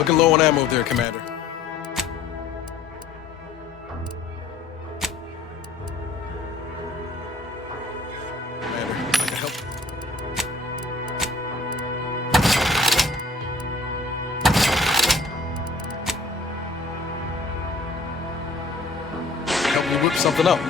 Looking low on ammo there, Commander. Commander, I can help. Help me whip something up.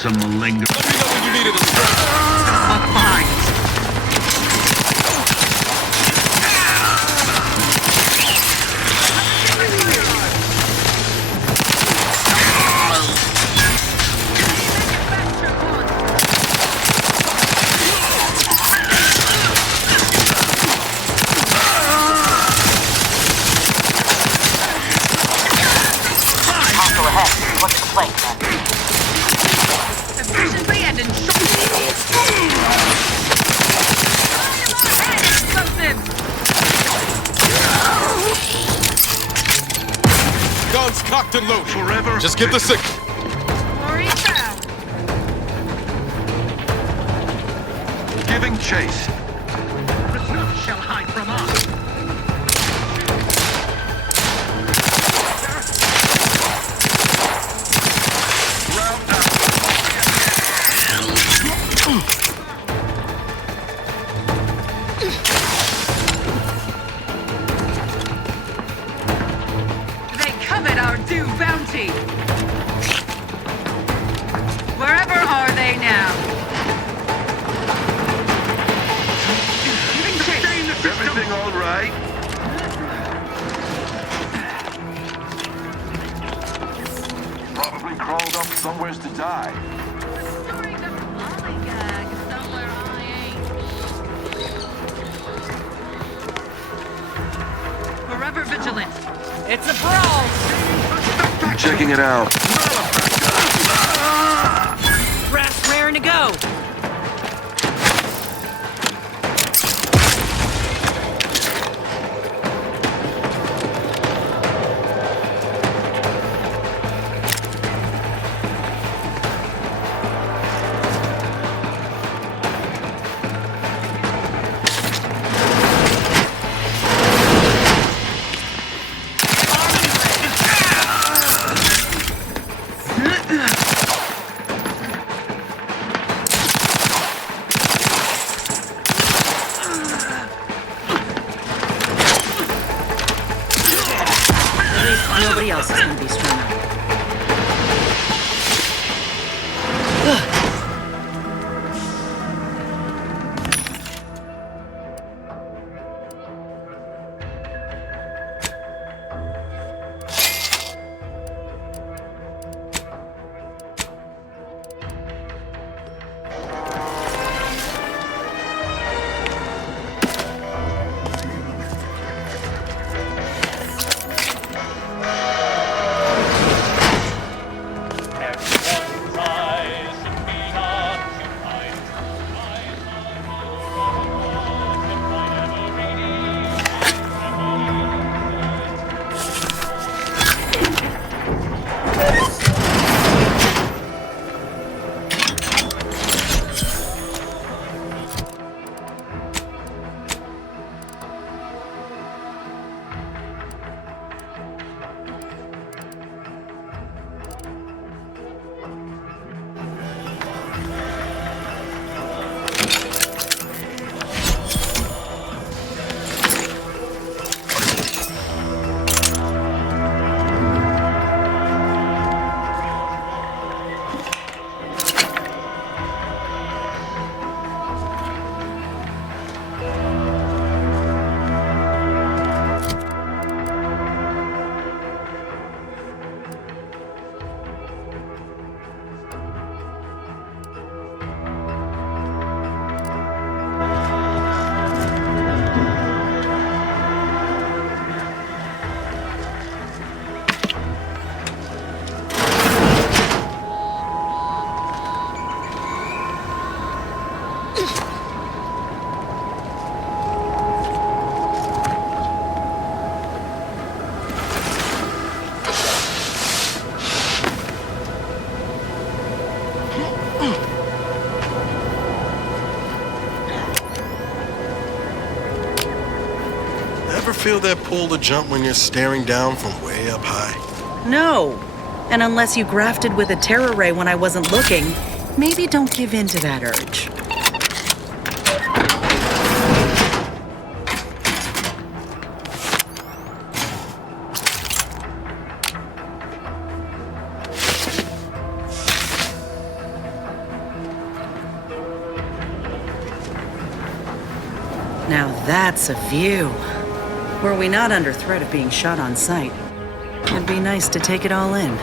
Some malinga. Let me know when you needed a strap. Fine. Hostile ahead. What's the plate, man? Efficiently and in short. Guns cocked and loaded. Forever. Just get the signal. Giving chase. None shall hide from us. They covet our due bounty. Wherever are they now? Everything all right? Probably crawled up somewheres to die. Story of lollygag somewhere I ain't. Forever vigilant. It's a brawl. I'm checking it out. Brass raring to go. Ever feel that pull to jump when you're staring down from way up high? No. And unless you grafted with a terror ray when I wasn't looking, maybe don't give in to that urge. Now that's a view. Were we not under threat of being shot on sight, it'd be nice to take it all in.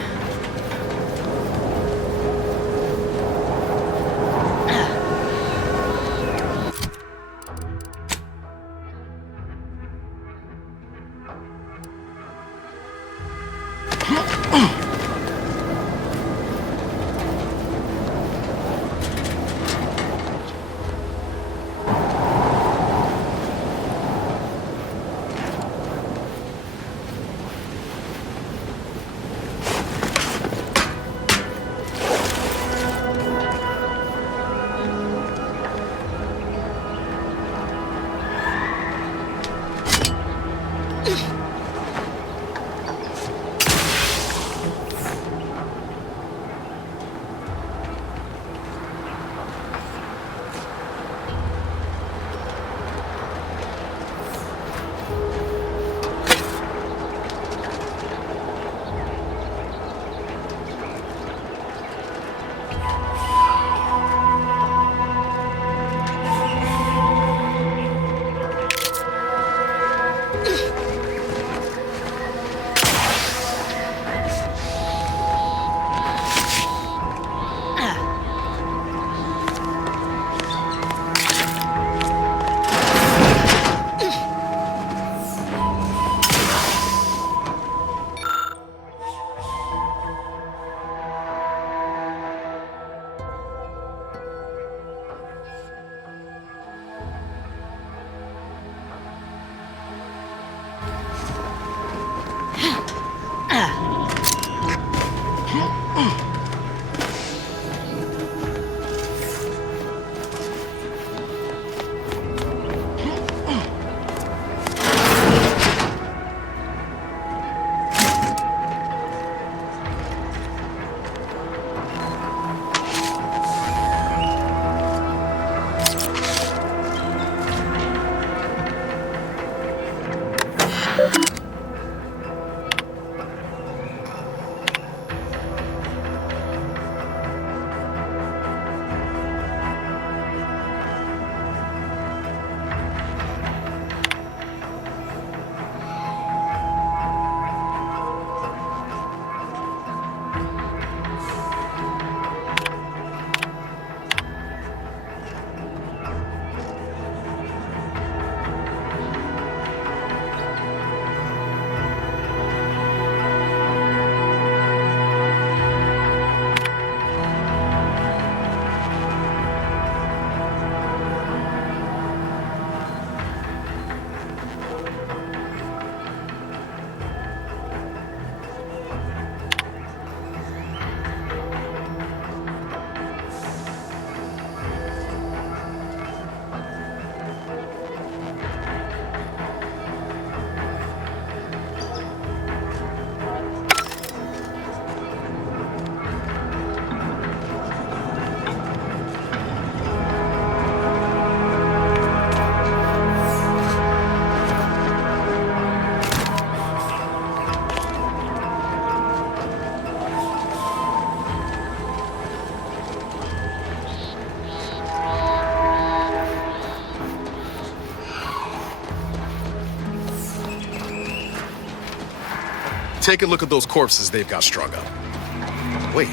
Take a look at those corpses they've got strung up. Wait.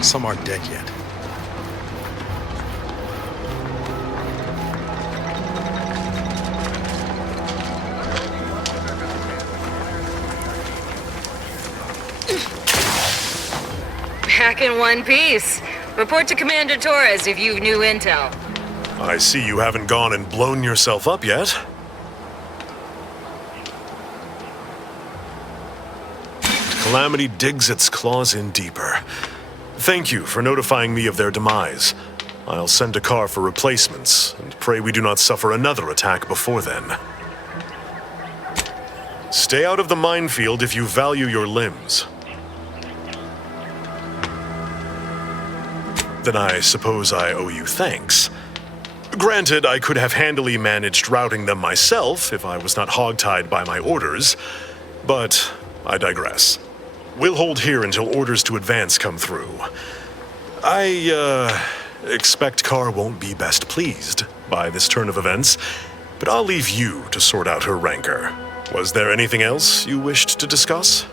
Some aren't dead yet. Back in one piece. Report to Commander Torres if you've new intel. I see you haven't gone and blown yourself up yet. Calamity digs its claws in deeper. Thank you for notifying me of their demise. I'll send a car for replacements, and pray we do not suffer another attack before then. Stay out of the minefield if you value your limbs. Then I suppose I owe you thanks. Granted, I could have handily managed routing them myself if I was not hogtied by my orders, but I digress. We'll hold here until orders to advance come through. I expect Carr won't be best pleased by this turn of events, but I'll leave you to sort out her rancor. Was there anything else you wished to discuss?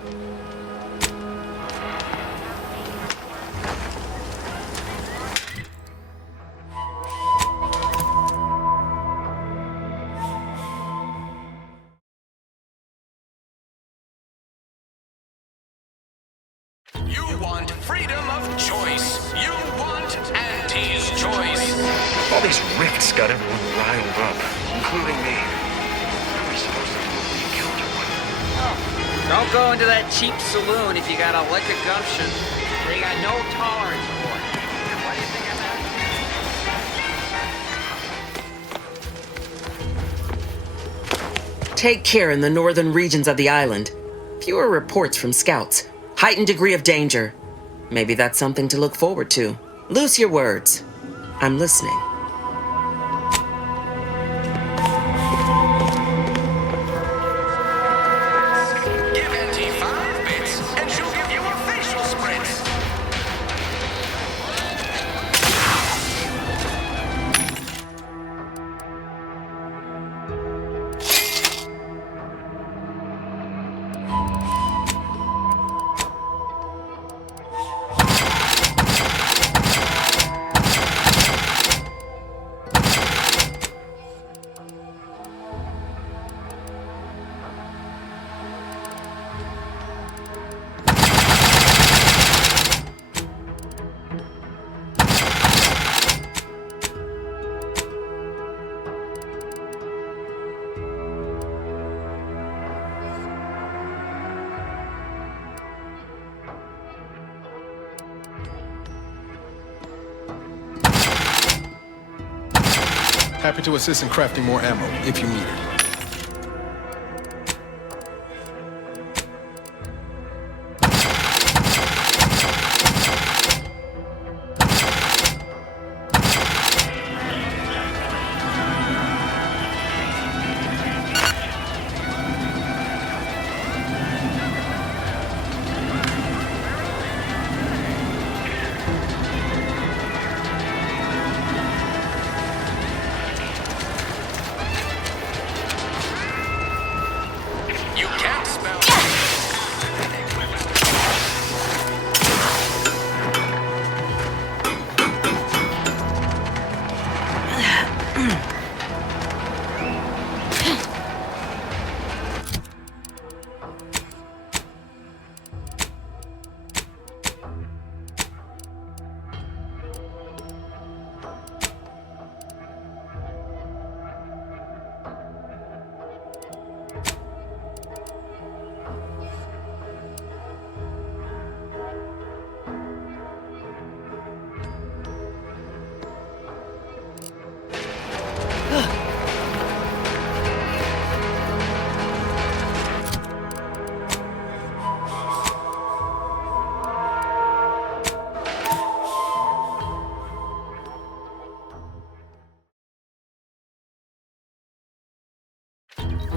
You want freedom of choice. You want Auntie's choice. All these rifts got everyone riled up, including me. Are we supposed to believe you killed your wife? Don't go into that cheap saloon if you got a lick of gumption. They got no tolerance for it. What do you think of that? Take care in the northern regions of the island. Fewer reports from scouts. Heightened degree of danger. Maybe that's something to look forward to. Loose your words. I'm listening. Give Auntie 5 bits, and she'll give you a facial spritz. Happy to assist in crafting more ammo, if you need it. You can't spell.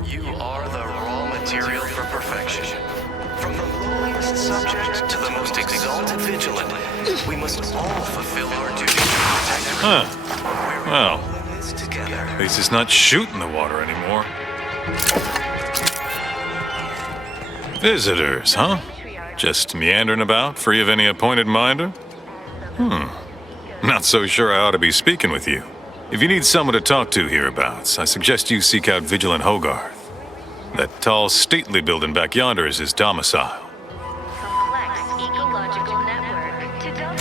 You are the raw material for perfection. From the lowliest subject to the most exalted vigilant, we must all fulfill our duty to protect her. Huh. Well, at least it's not shooting the water anymore. Visitors, huh? Just meandering about, free of any appointed minder? Not so sure I ought to be speaking with you. If you need someone to talk to hereabouts, I suggest you seek out Vigilant Hogarth. That tall, stately building back yonder is his domicile.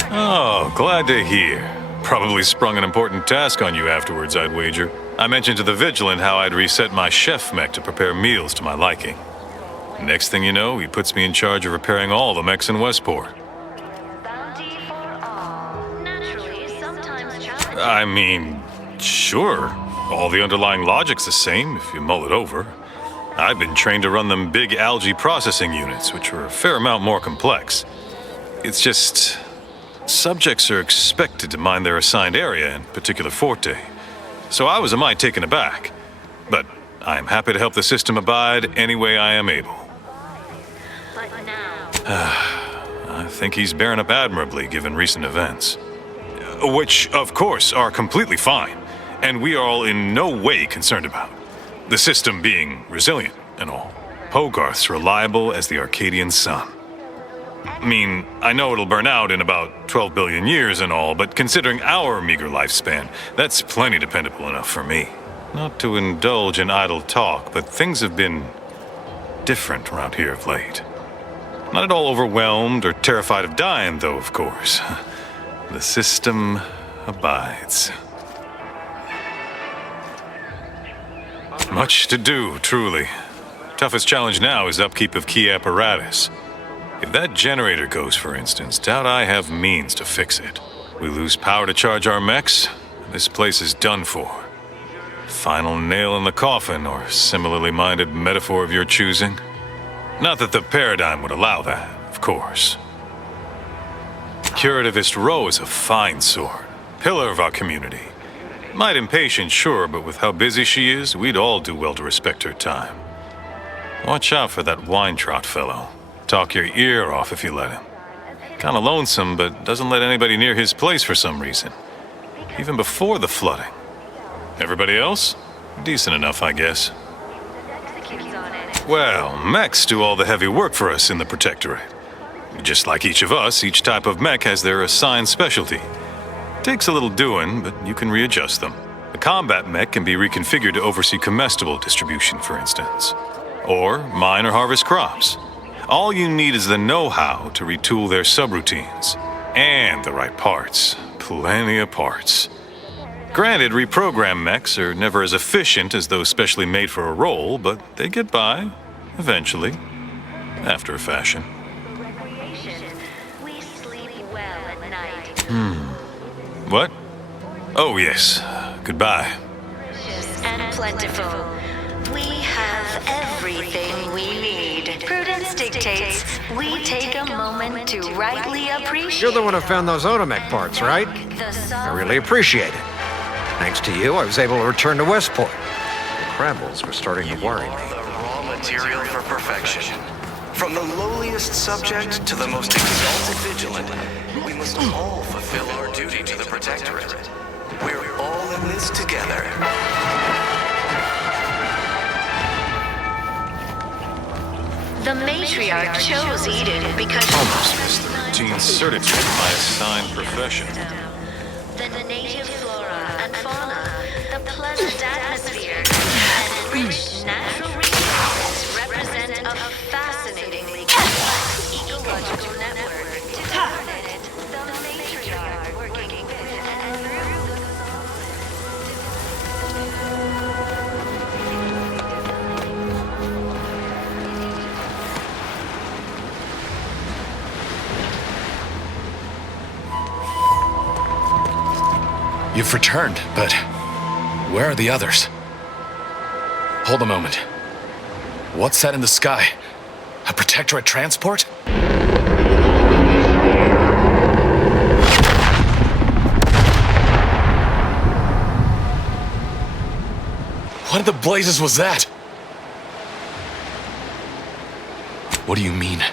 Oh, glad to hear. Probably sprung an important task on you afterwards, I'd wager. I mentioned to the Vigilant how I'd reset my chef mech to prepare meals to my liking. Next thing you know, he puts me in charge of repairing all the mechs in Westport. I mean, sure. All the underlying logic's the same if you mull it over. I've been trained to run them big algae processing units, which are a fair amount more complex. It's just... subjects are expected to mind their assigned area and particular forte. So I was a mite taken aback. But I am happy to help the system abide any way I am able. I think he's bearing up admirably given recent events. Which, of course, are completely fine, and we are all in no way concerned about. The system being resilient and all. Hogarth's reliable as the Arcadian sun. I mean, I know it'll burn out in about 12 billion years and all, but considering our meager lifespan, that's plenty dependable enough for me. Not to indulge in idle talk, but things have been different around here of late. Not at all overwhelmed or terrified of dying, though, of course. The system abides. Much to do, truly. Toughest challenge now is upkeep of key apparatus. If that generator goes, for instance, doubt I have means to fix it. We lose power to charge our mechs, this place is done for. Final nail in the coffin, or similarly minded metaphor of your choosing. Not that the paradigm would allow that, of course. Curativist Row is a fine sort, pillar of our community. Might impatient, sure, but with how busy she is, we'd all do well to respect her time. Watch out for that wine trot fellow. Talk your ear off if you let him. Kinda lonesome, but doesn't let anybody near his place for some reason. Even before the flooding. Everybody else? Decent enough, I guess. Well, mechs do all the heavy work for us in the Protectorate. Just like each of us, each type of mech has their assigned specialty. Takes a little doing, but you can readjust them. The combat mech can be reconfigured to oversee comestible distribution, for instance. Or mine or harvest crops. All you need is the know-how to retool their subroutines. And the right parts. Plenty of parts. Granted, reprogrammed mechs are never as efficient as those specially made for a role, but they get by, eventually, after a fashion. What? Oh, yes. Goodbye. And plentiful. We have everything we need. Prudence dictates we take a moment to rightly appreciate. You're the one who found those Otomech parts, right? I really appreciate it. Thanks to you, I was able to return to Westport. The Crabbles were starting to worry me. The raw material for perfection. From the lowliest subject to the most exalted vigilant, we must all fulfill our duty to the Protectorate. We're all in this together. The matriarch chose Eden because Almost missed the routine certitude of my assigned profession. the native flora and fauna, the pleasant atmosphere, and rich natural resources represent a fascinatingly complex ecological network to govern it. The matriarch working with and through You've returned, but where are the others? Hold a moment. What's that in the sky? A Protectorate transport? What in the blazes was that? What do you mean?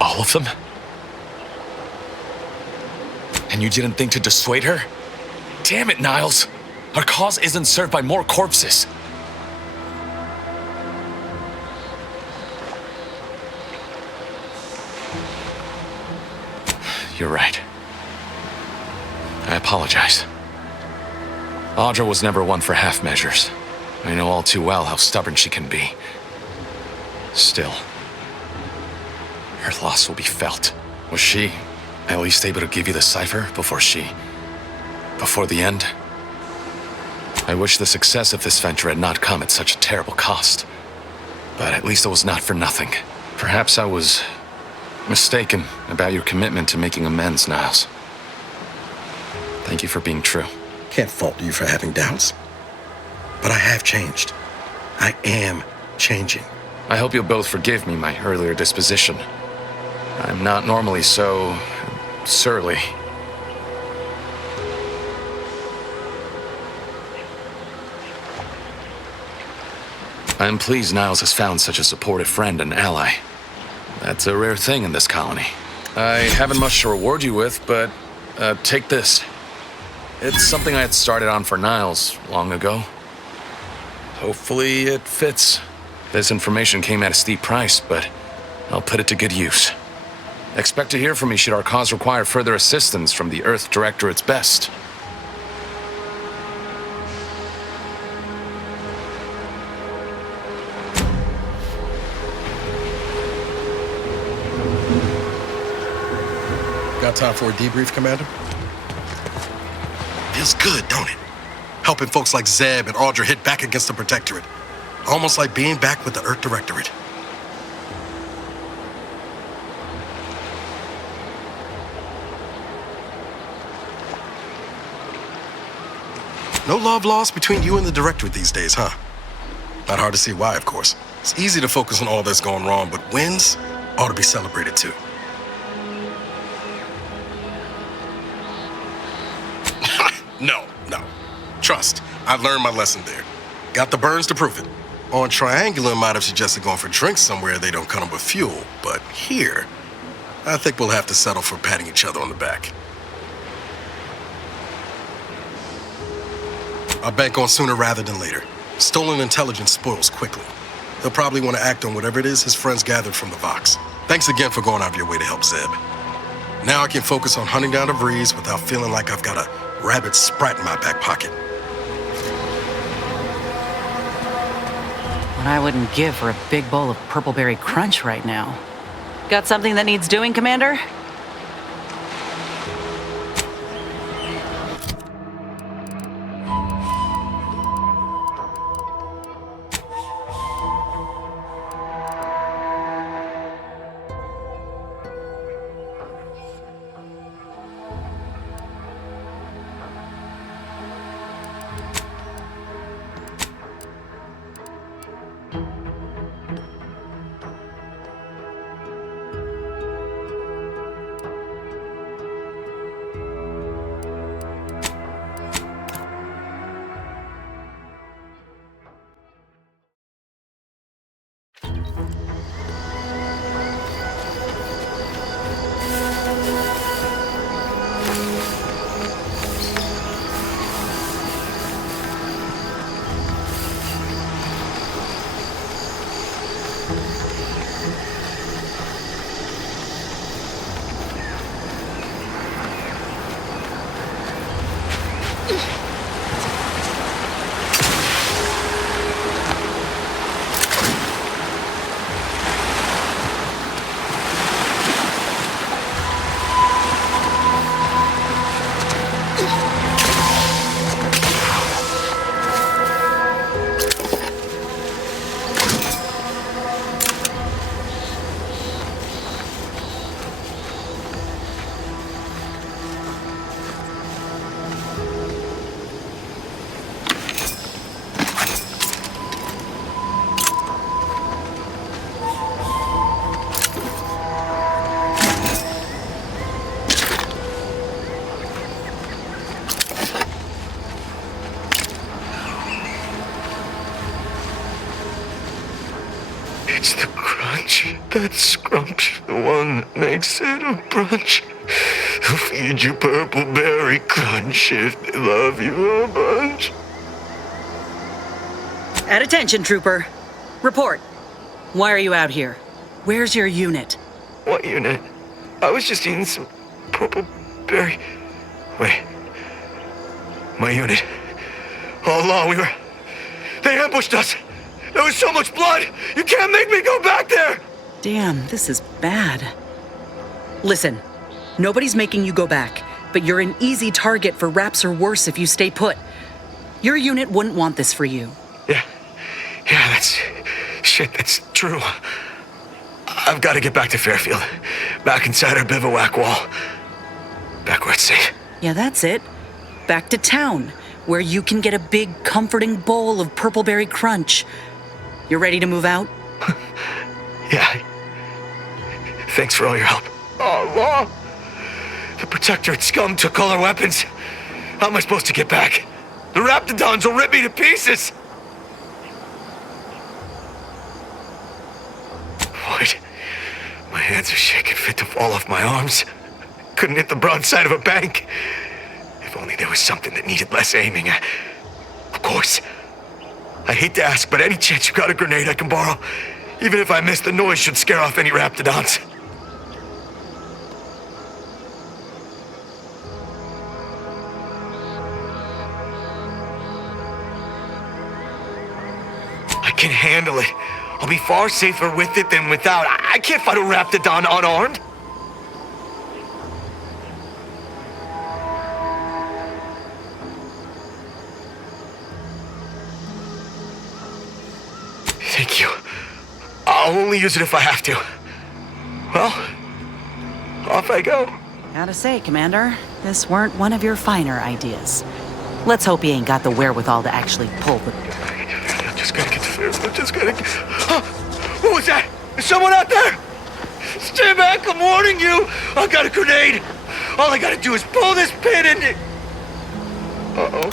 All of them? And you didn't think to dissuade her? Damn it, Niles! Our cause isn't served by more corpses. You're right. I apologize. Audra was never one for half measures. I know all too well how stubborn she can be. Still, her loss will be felt. Was she at least able to give you the cipher before the end? I wish the success of this venture had not come at such a terrible cost. But at least it was not for nothing. Perhaps I was mistaken about your commitment to making amends, Niles. Thank you for being true. Can't fault you for having doubts. But I have changed. I am changing. I hope you'll both forgive me my earlier disposition. I'm not normally so surly. I'm pleased Niles has found such a supportive friend and ally. That's a rare thing in this colony. I haven't much to reward you with, but take this. It's something I had started on for Niles long ago. Hopefully it fits. This information came at a steep price, but I'll put it to good use. Expect to hear from me should our cause require further assistance from the Earth Directorate's best. Got time for a debrief, Commander? Feels good, don't it? Helping folks like Zeb and Audra hit back against the Protectorate. Almost like being back with the Earth Directorate. No love lost between you and the Directorate these days, huh? Not hard to see why, of course. It's easy to focus on all that's going wrong, but wins ought to be celebrated too. No. Trust, I learned my lesson there. Got the burns to prove it. On Triangular, might have suggested going for drinks somewhere they don't come with fuel, but here, I think we'll have to settle for patting each other on the back. I'll bank on sooner rather than later. Stolen intelligence spoils quickly. He'll probably want to act on whatever it is his friends gathered from the Vox. Thanks again for going out of your way to help Zeb. Now I can focus on hunting down the Breeze without feeling like I've got a rabid sprat in my back pocket. What I wouldn't give for a big bowl of purpleberry crunch right now. Got something that needs doing, Commander? It's the crunch, that scrunch, the one that makes it a brunch. They'll feed you purple berry crunch if they love you a bunch. At attention, Trooper. Report. Why are you out here? Where's your unit? What unit? I was just eating some purple berry... Wait. My unit. All along They ambushed us! There was so much blood! You can't make me go back there! Damn, this is bad. Listen, nobody's making you go back, but you're an easy target for Raps or worse if you stay put. Your unit wouldn't want this for you. Yeah, that's true. I've got to get back to Fairfield. Back inside our bivouac wall. Back where it's safe. Yeah, that's it. Back to town, where you can get a big, comforting bowl of purpleberry crunch. You ready to move out? Yeah. Thanks for all your help. Oh, Law! The Protectorate scum took all our weapons. How am I supposed to get back? The Raptidons will rip me to pieces! What? My hands are shaking fit to fall off my arms. Couldn't hit the broadside of a bank. If only there was something that needed less aiming. Of course. I hate to ask, but any chance you got a grenade I can borrow? Even if I miss, the noise should scare off any Raptidons. I can handle it. I'll be far safer with it than without. I can't fight a Raptidon unarmed. Thank you. I'll only use it if I have to. Well, off I go. Gotta say, Commander, this weren't one of your finer ideas. Let's hope he ain't got the wherewithal to actually pull the... I just gotta get to Fairfield. What was that? Is someone out there? Stand back, I'm warning you. I got a grenade. All I gotta do is pull this pin and... Uh-oh.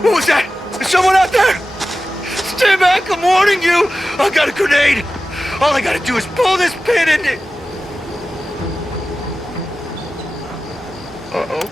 What was that? Is someone out there? Stand back, I'm warning you. I got a grenade. All I gotta do is pull this pin and... Uh-oh.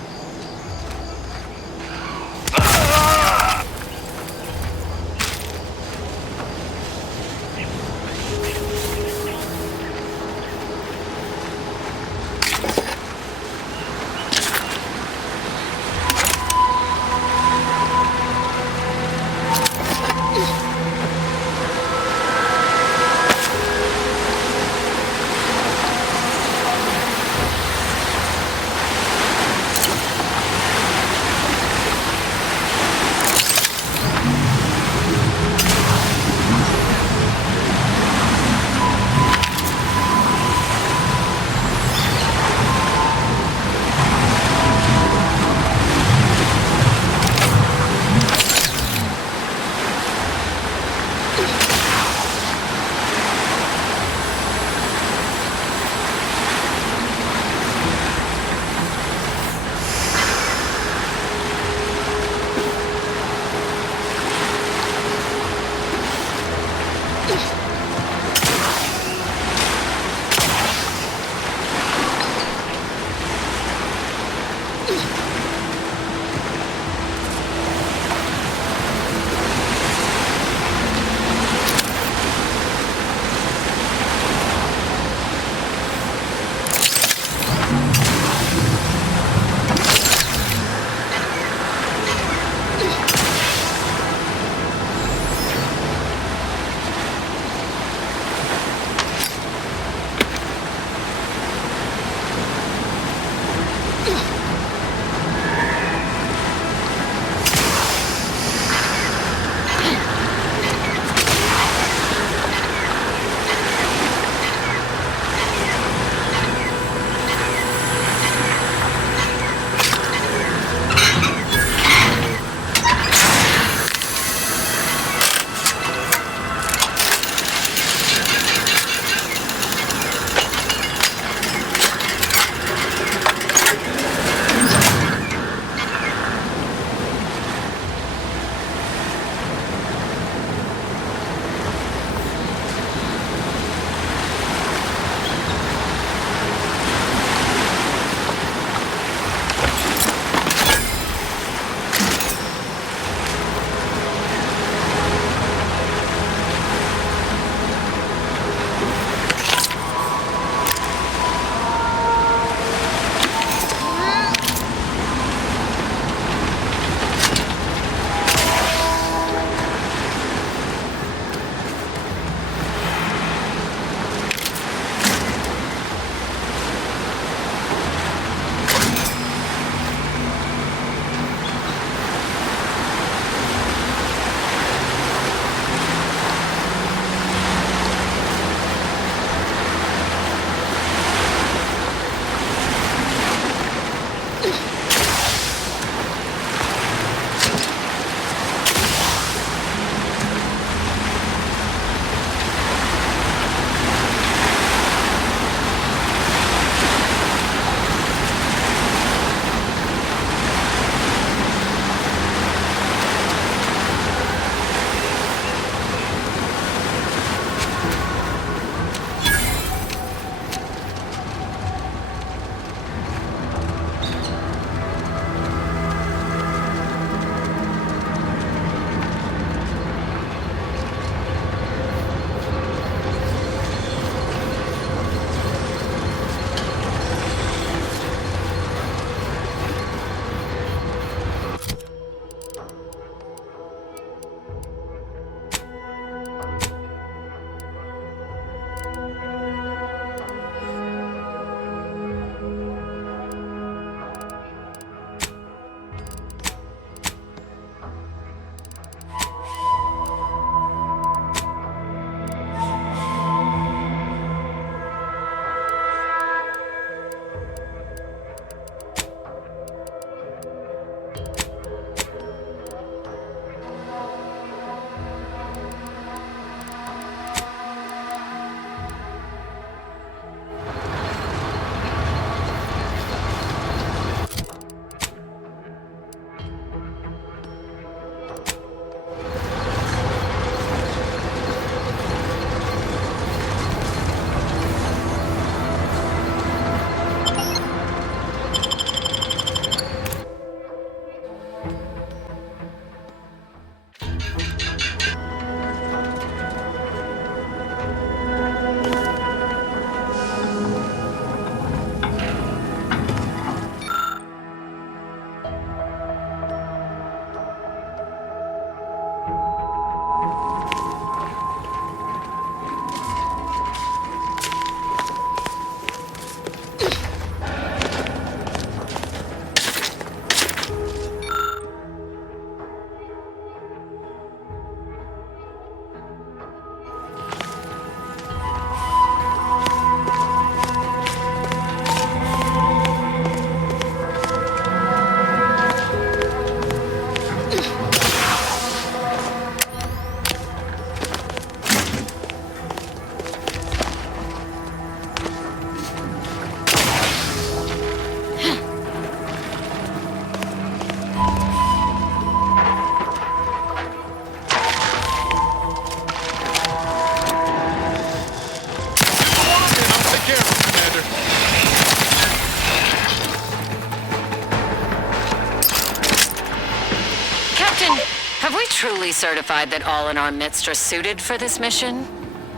Captain, have we truly certified that all in our midst are suited for this mission?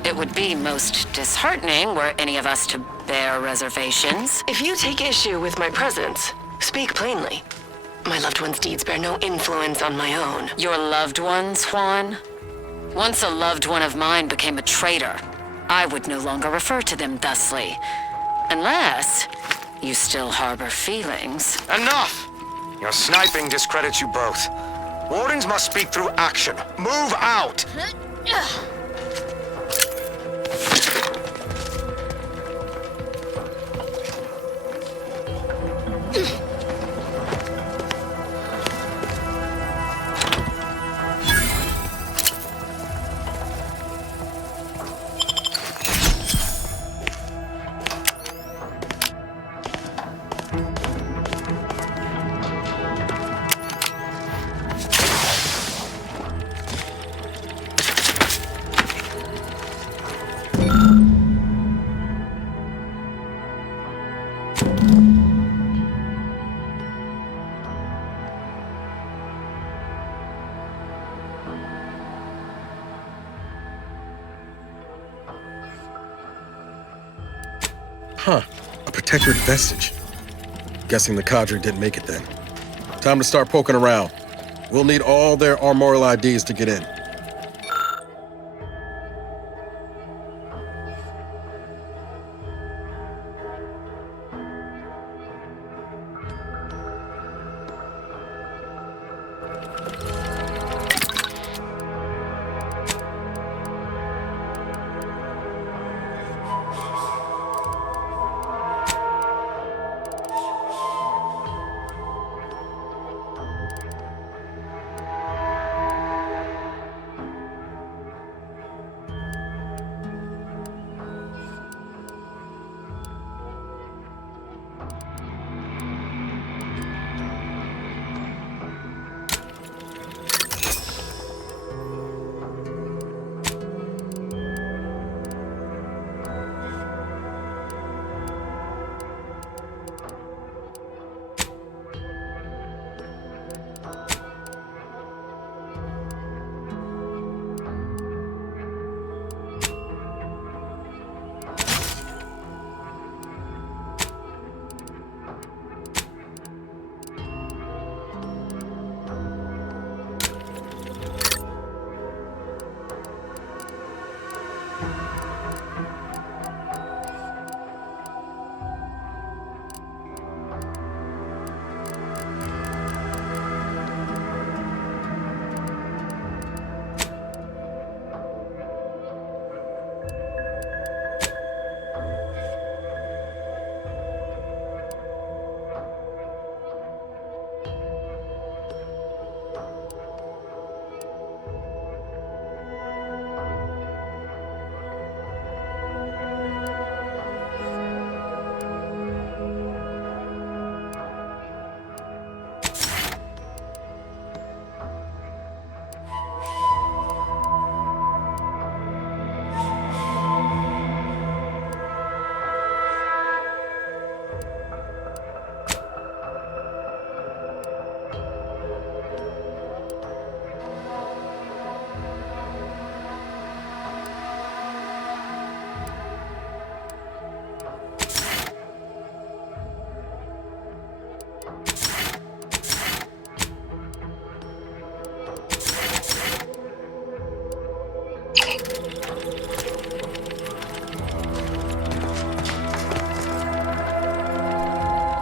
It would be most disheartening were any of us to bear reservations. If you take issue with my presence, speak plainly. My loved one's deeds bear no influence on my own. Your loved ones, Juan? Once a loved one of mine became a traitor, I would no longer refer to them thusly. Unless you still harbor feelings. Enough! Your sniping discredits you both. Wardens must speak through action. Move out! Huh. A protectorate vestige. Guessing the cadre didn't make it then. Time to start poking around. We'll need all their armorial IDs to get in.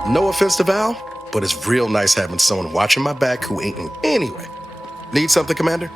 No offense to Val, but it's real nice having someone watching my back who ain't in any way. Need something, Commander?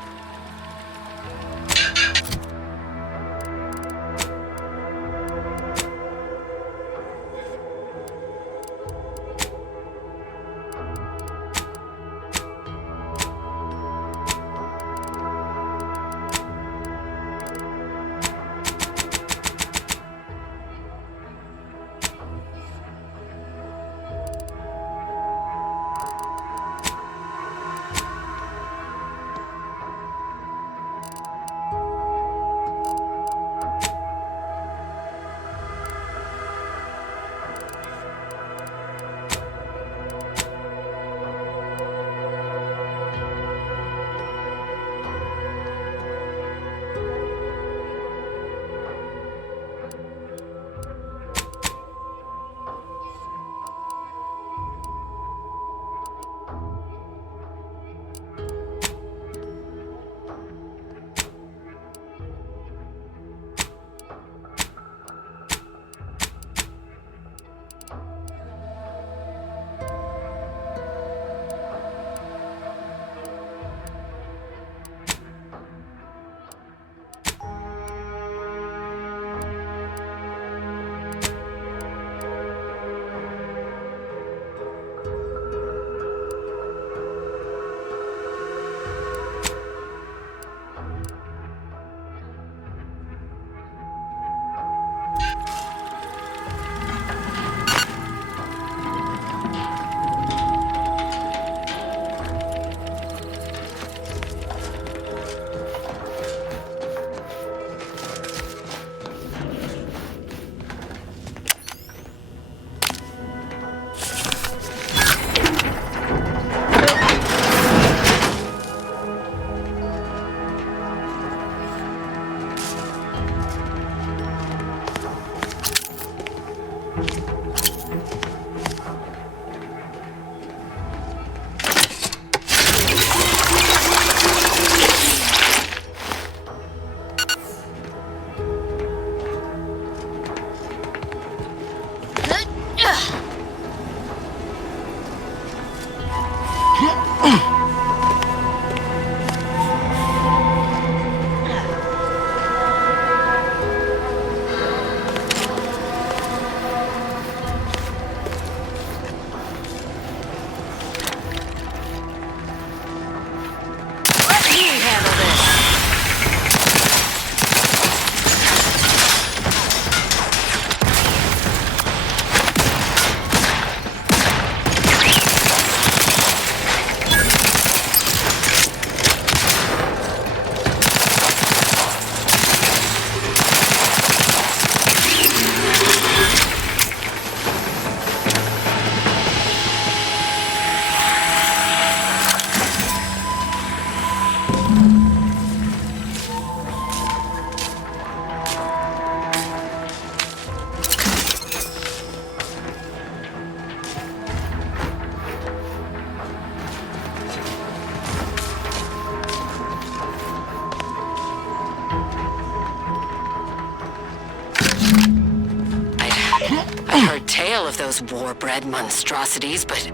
I heard tale of those war-bred monstrosities, but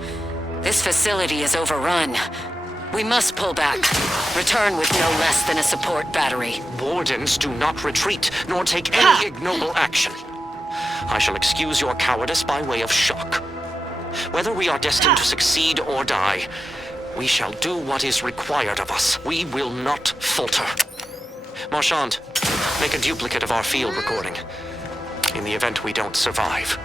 this facility is overrun. We must pull back. Return with no less than a support battery. Wardens do not retreat, nor take any ignoble action. I shall excuse your cowardice by way of shock. Whether we are destined to succeed or die, we shall do what is required of us. We will not falter. Marchand, make a duplicate of our field recording, in the event we don't survive.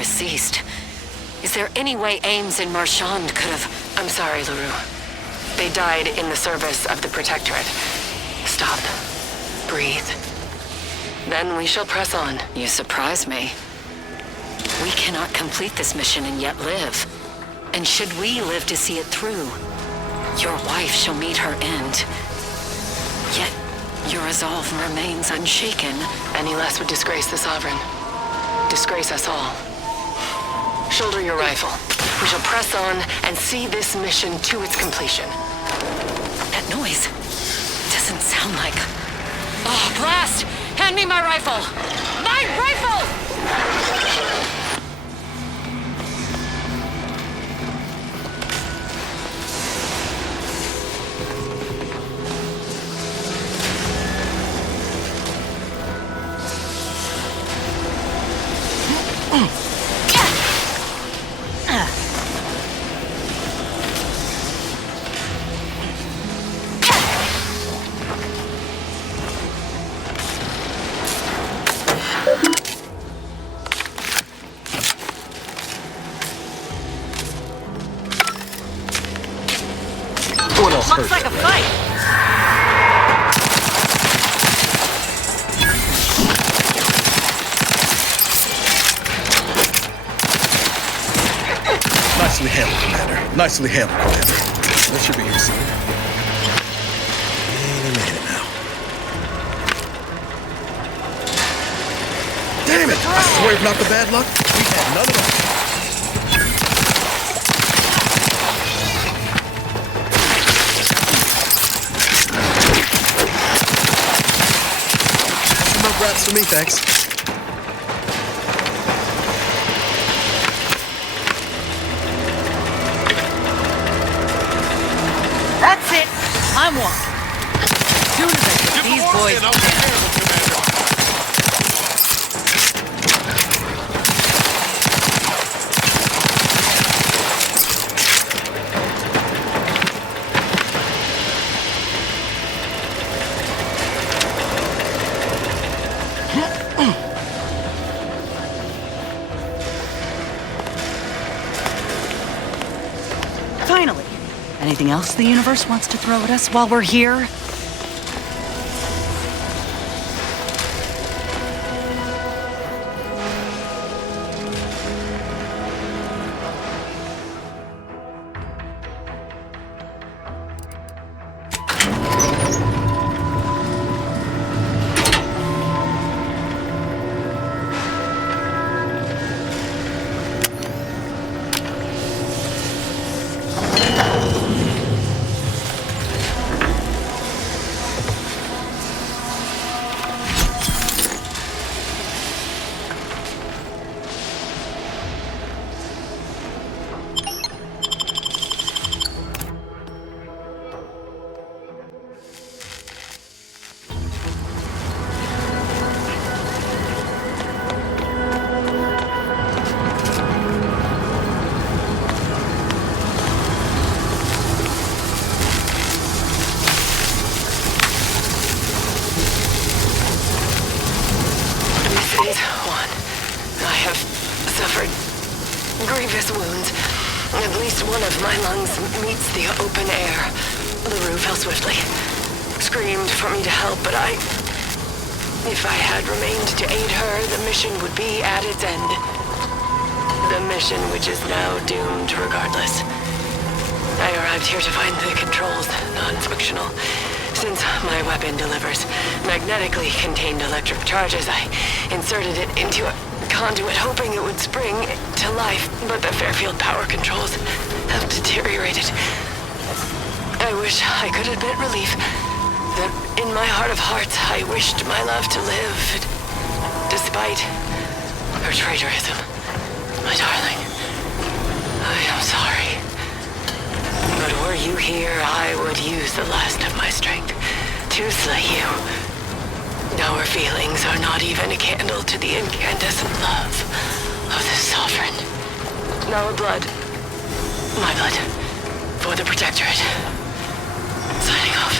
has ceased. Is there any way Ames and Marchand could have... I'm sorry, LaRue. They died in the service of the Protectorate. Stop. Breathe. Then we shall press on. You surprise me. We cannot complete this mission and yet live. And should we live to see it through, your wife shall meet her end. Yet, your resolve remains unshaken. Any less would disgrace the Sovereign. Disgrace us all. Shoulder your rifle. We shall press on and see this mission to its completion. That noise doesn't sound like... Oh, blast! Hand me my rifle! My rifle! Looks like a fight. Nicely handled, Commander. Nicely handled, Commander. That should be here soon. Any minute now. Damn it! I swear if not the bad luck, we had none of that. Wraps for me, thanks. That's it. I'm one. As soon as I get these boys down. Finally. Anything else the universe wants to throw at us while we're here? Grievous wounds. At least one of my lungs meets the open air. LaRue fell swiftly. Screamed for me to help, but if I had remained to aid her, the mission would be at its end. The mission which is now doomed regardless. I arrived here to find the controls non-functional. Since my weapon delivers magnetically contained electric charges, I inserted it into a conduit hoping it would spring to life, but the Fairfield power controls have deteriorated. I wish I could admit relief that in my heart of hearts I wished my love to live, despite her traitorism. My darling, I am sorry. But were you here, I would use the last of my strength to slay you. Our feelings are not even a candle to the incandescent love of the Sovereign. Our blood, my blood, for the Protectorate. Signing off.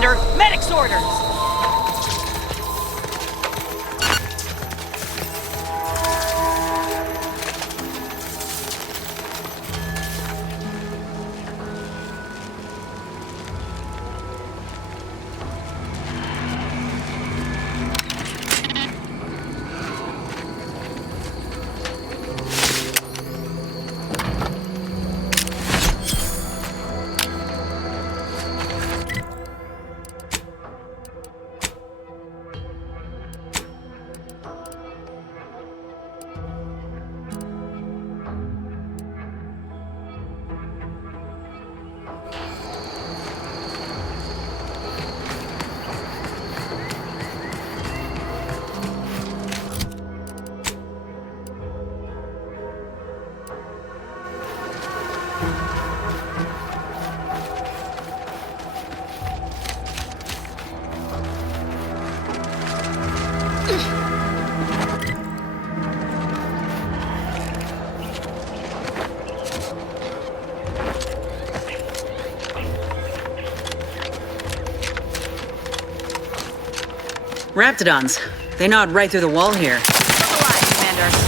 Commander. Medic's orders! Raptidons. They gnawed right through the wall here. Alive, Commander.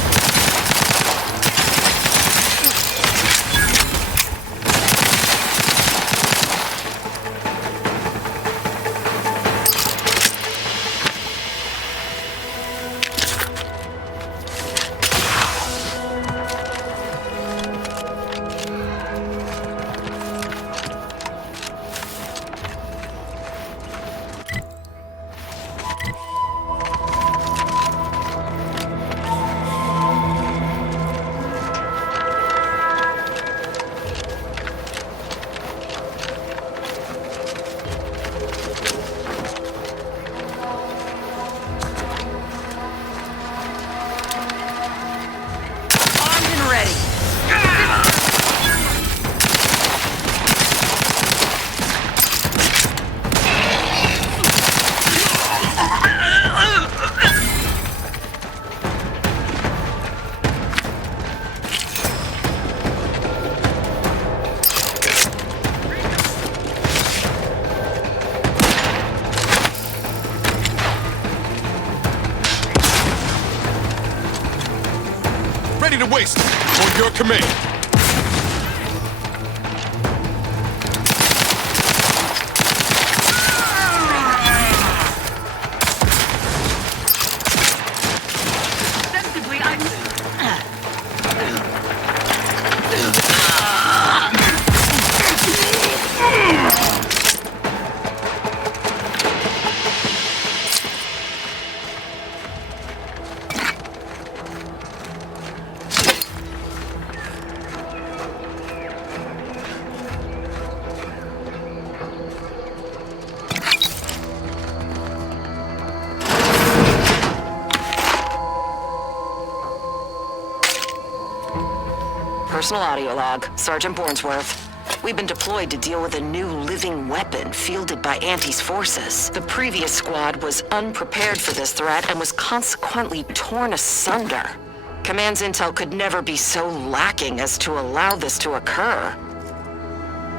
Ready to waste on your command. Personal audio log, Sergeant Bornsworth. We've been deployed to deal with a new living weapon fielded by Auntie's forces. The previous squad was unprepared for this threat and was consequently torn asunder. Command's intel could never be so lacking as to allow this to occur.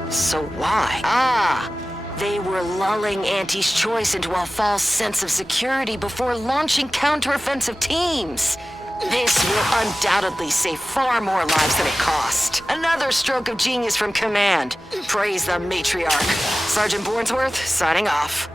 So why? They were lulling Auntie's choice into a false sense of security before launching counteroffensive teams. This will undoubtedly save far more lives than it cost. Another stroke of genius from Command. Praise the matriarch. Sergeant Bornsworth, signing off.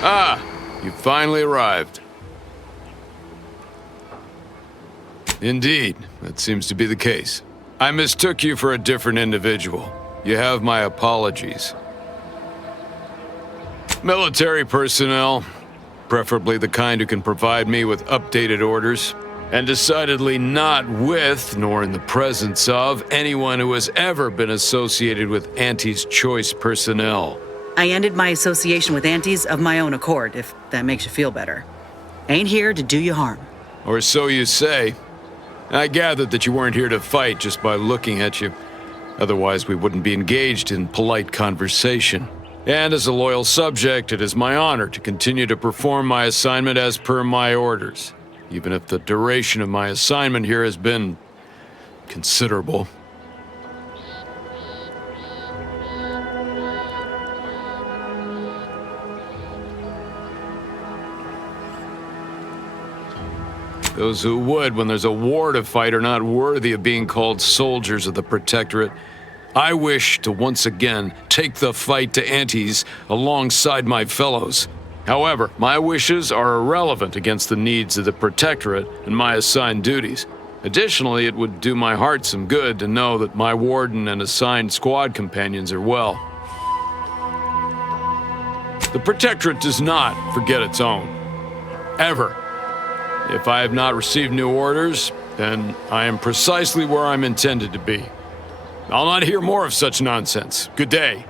Ah, you finally arrived. Indeed, that seems to be the case. I mistook you for a different individual. You have my apologies. Military personnel, preferably the kind who can provide me with updated orders, and decidedly not with, nor in the presence of, anyone who has ever been associated with Auntie's Choice personnel. I ended my association with Aunties of my own accord, if that makes you feel better. Ain't here to do you harm. Or so you say. I gathered that you weren't here to fight just by looking at you. Otherwise, we wouldn't be engaged in polite conversation. And as a loyal subject, it is my honor to continue to perform my assignment as per my orders, even if the duration of my assignment here has been considerable. Those who would, when there's a war to fight, are not worthy of being called soldiers of the Protectorate. I wish to once again take the fight to Auntie's alongside my fellows. However, my wishes are irrelevant against the needs of the Protectorate and my assigned duties. Additionally, it would do my heart some good to know that my warden and assigned squad companions are well. The Protectorate does not forget its own. Ever. If I have not received new orders, then I am precisely where I'm intended to be. I'll not hear more of such nonsense. Good day.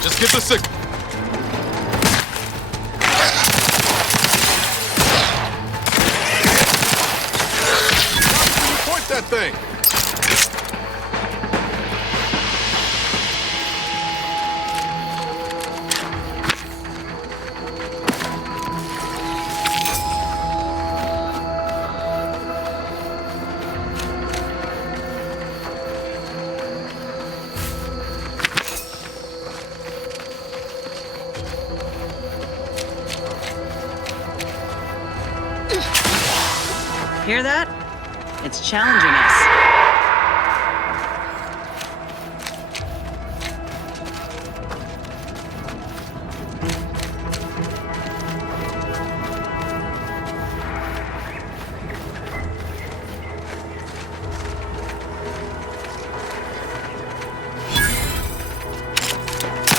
Just get the signal. Point that thing. Hear that? It's challenging us.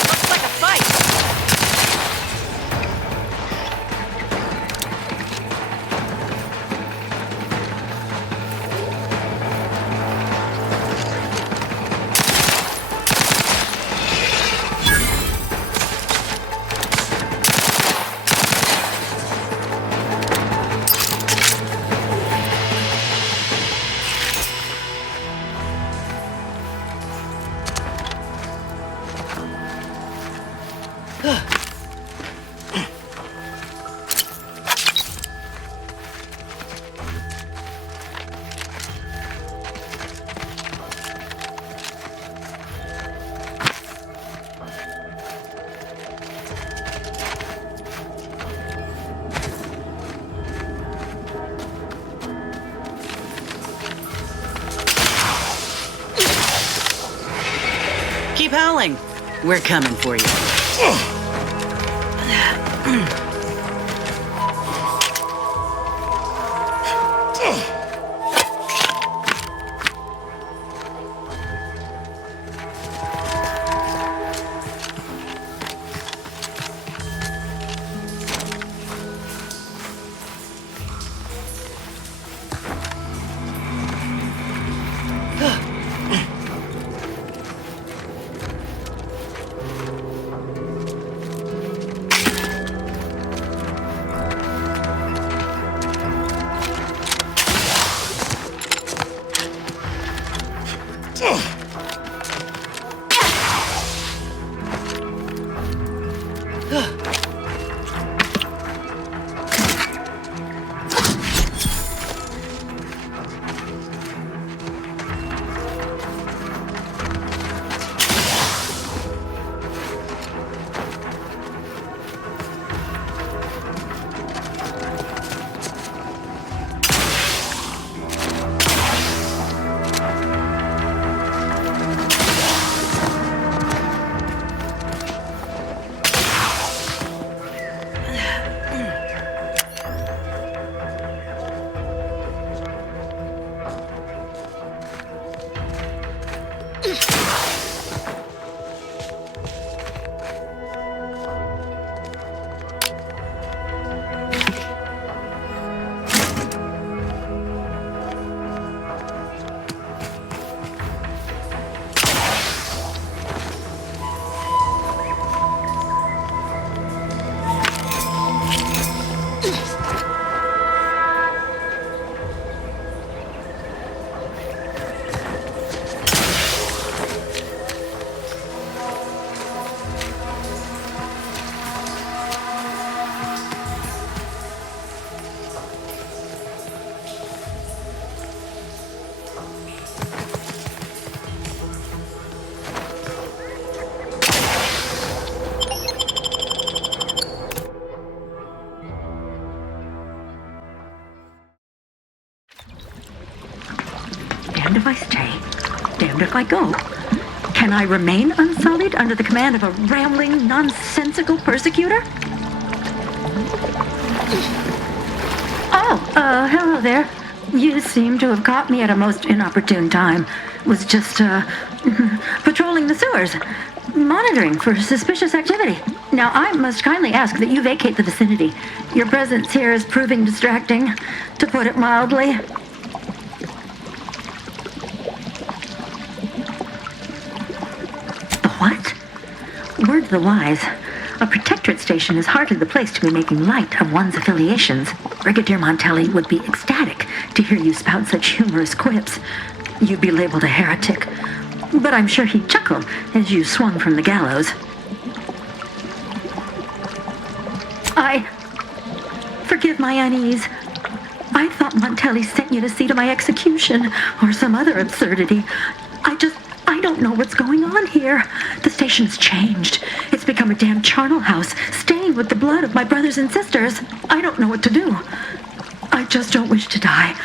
Looks like a fight. Keep howling. We're coming for you. if I go? Can I remain unsullied under the command of a rambling, nonsensical persecutor? Oh, hello there. You seem to have caught me at a most inopportune time. Was just, patrolling the sewers, monitoring for suspicious activity. Now, I must kindly ask that you vacate the vicinity. Your presence here is proving distracting, to put it mildly. The what? Word to the wise. A protectorate station is hardly the place to be making light of one's affiliations. Brigadier Montelli would be ecstatic to hear you spout such humorous quips. You'd be labeled a heretic, but I'm sure he'd chuckle as you swung from the gallows. Forgive my unease. I thought Montelli sent you to see to my execution, or some other absurdity. I don't know what's going on here. The station's changed. It's become a damn charnel house, stained with the blood of my brothers and sisters. I don't know what to do. I just don't wish to die.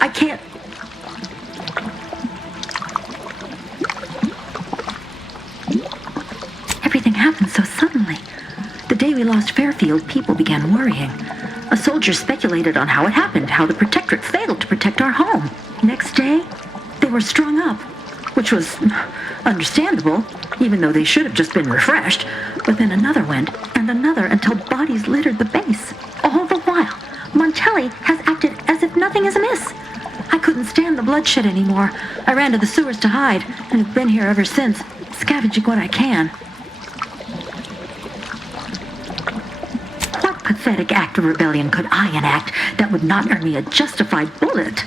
I can't... Everything happened so suddenly. The day we lost Fairfield, people began worrying. A soldier speculated on how it happened, how the Protectorate failed to protect our home. Next day, they were strung up, which was understandable, even though they should have just been refreshed. But then another went, and another, until bodies littered the base. All the while, Montelli has acted as if nothing is amiss. I couldn't stand the bloodshed anymore. I ran to the sewers to hide, and have been here ever since, scavenging what I can. What pathetic act of rebellion could I enact that would not earn me a justified bullet?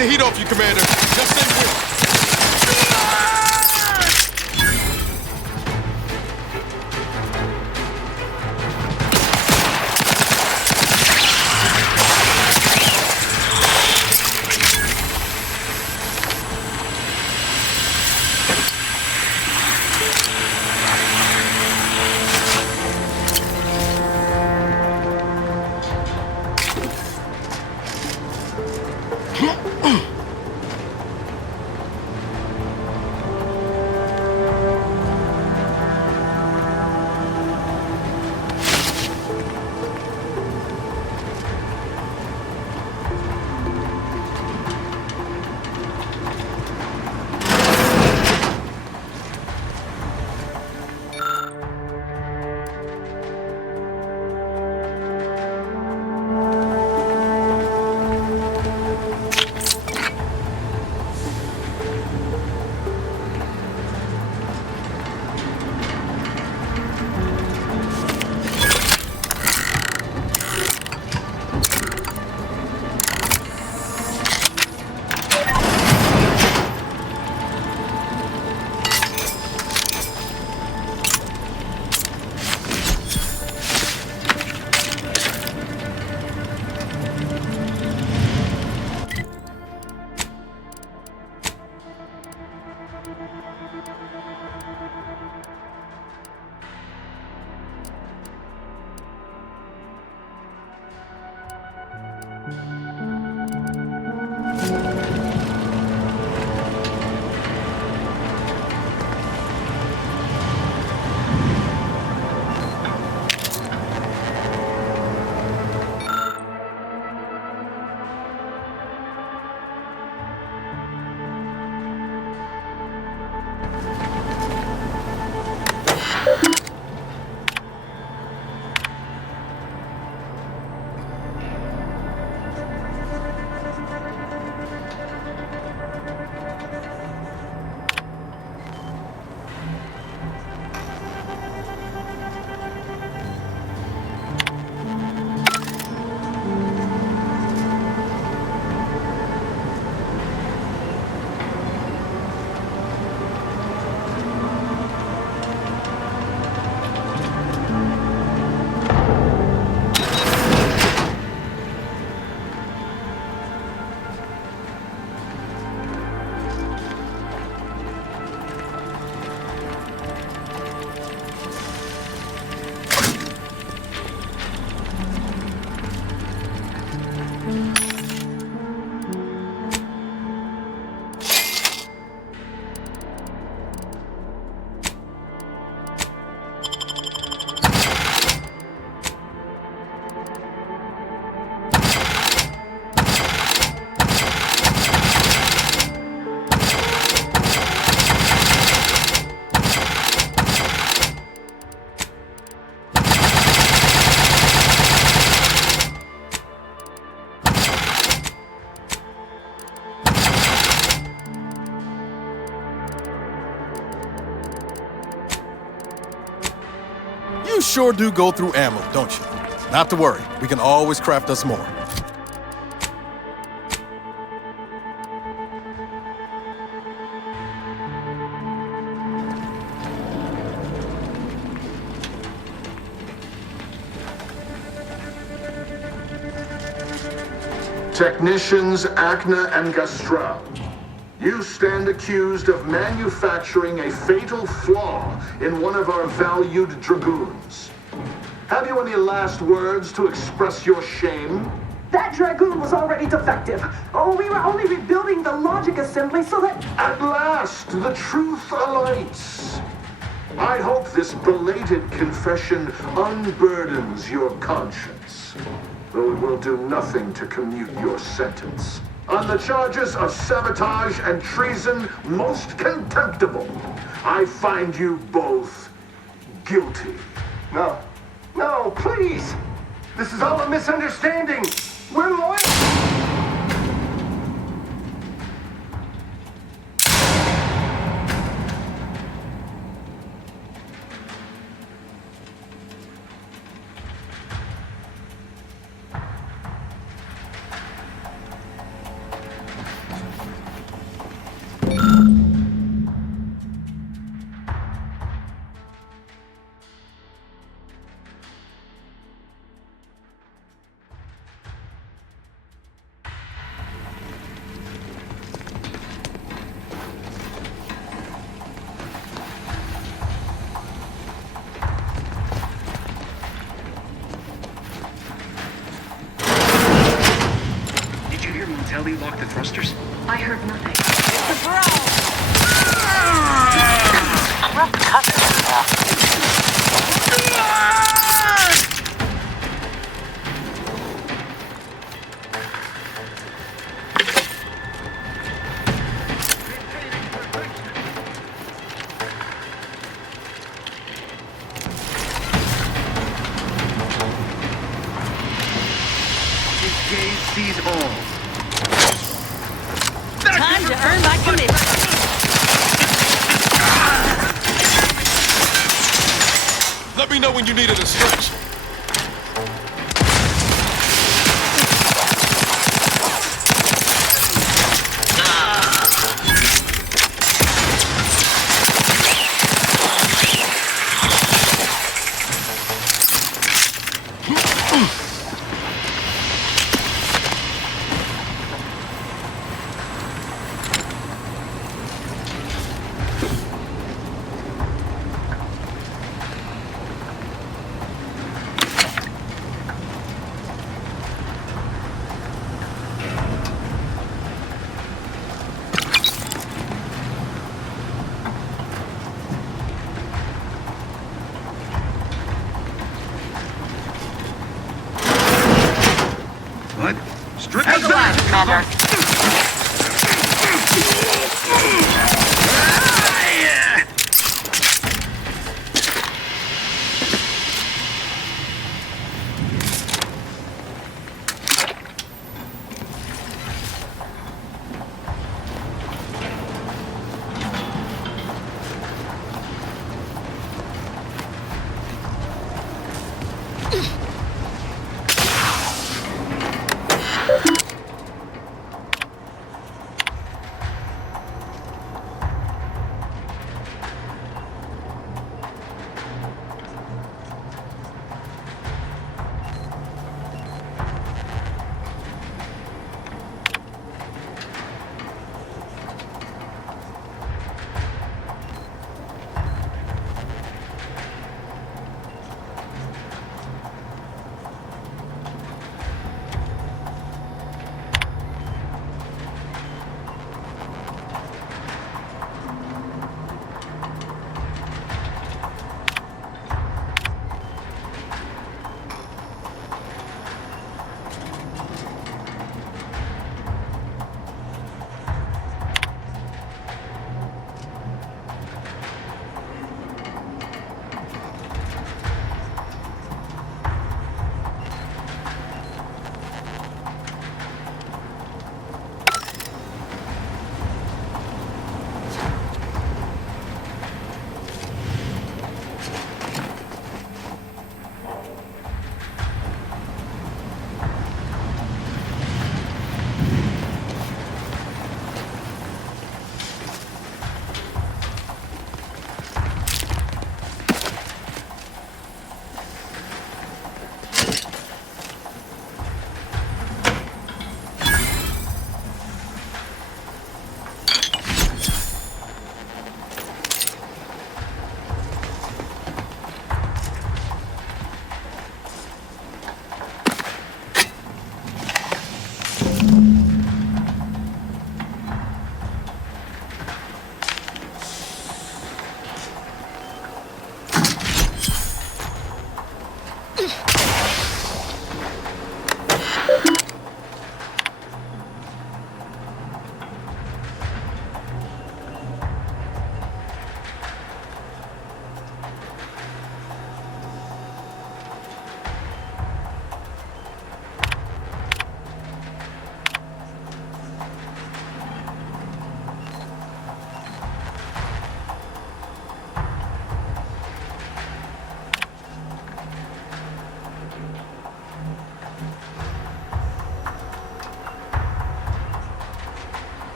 the heat off you, Commander. Just stay with. You sure do go through ammo, don't you? Not to worry, we can always craft us more. Technicians Acna and Gastra, you stand accused of manufacturing a fatal flaw in one of our valued dragoons. Have you any last words to express your shame? That dragoon was already defective. Oh, we were only rebuilding the logic assembly so that... At last, the truth alights. I hope this belated confession unburdens your conscience, though it will do nothing to commute your sentence. On the charges of sabotage and treason, most contemptible, I find you both guilty. No, please! This is all a misunderstanding! We're loyal! Unlock the thrusters. I heard nothing. Rough cover, His gaze sees all. Time to earn my commission. Let me know when you needed a stretch. What? Strip As that, Commander.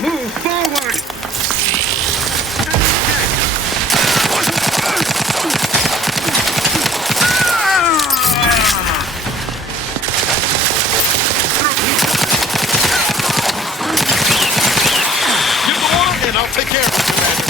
Move forward! Give the order, and I'll take care of it, Commander.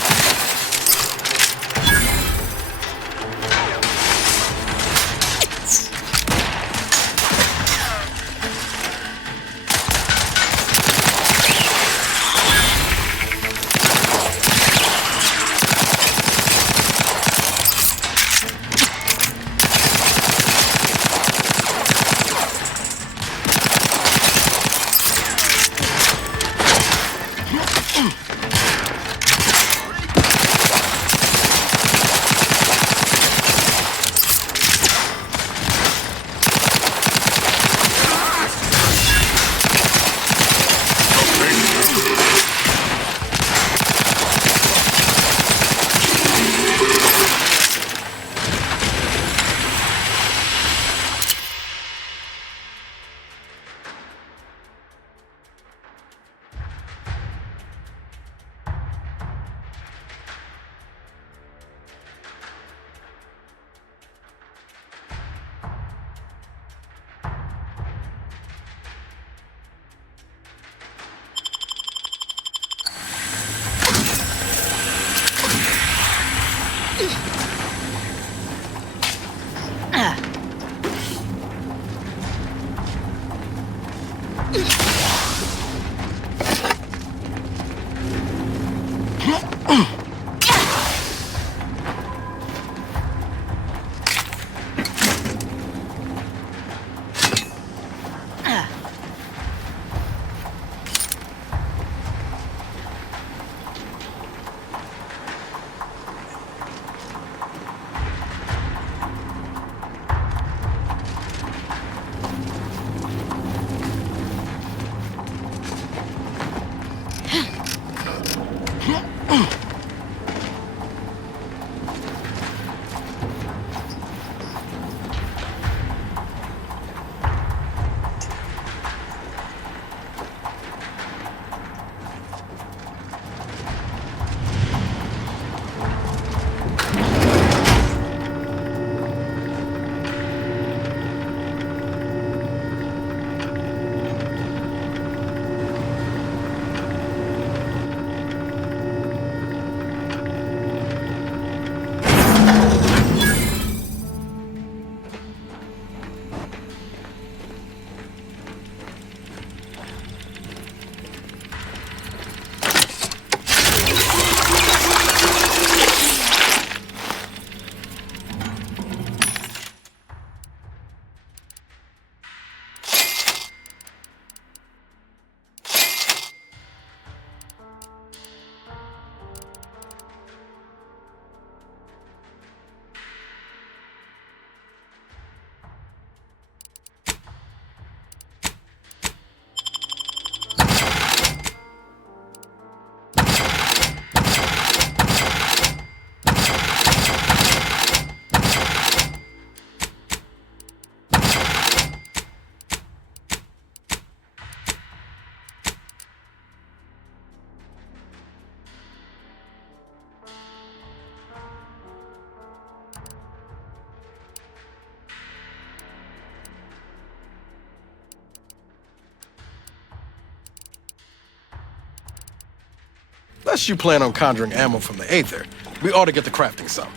Unless you plan on conjuring ammo from the Aether, we ought to get to crafting some.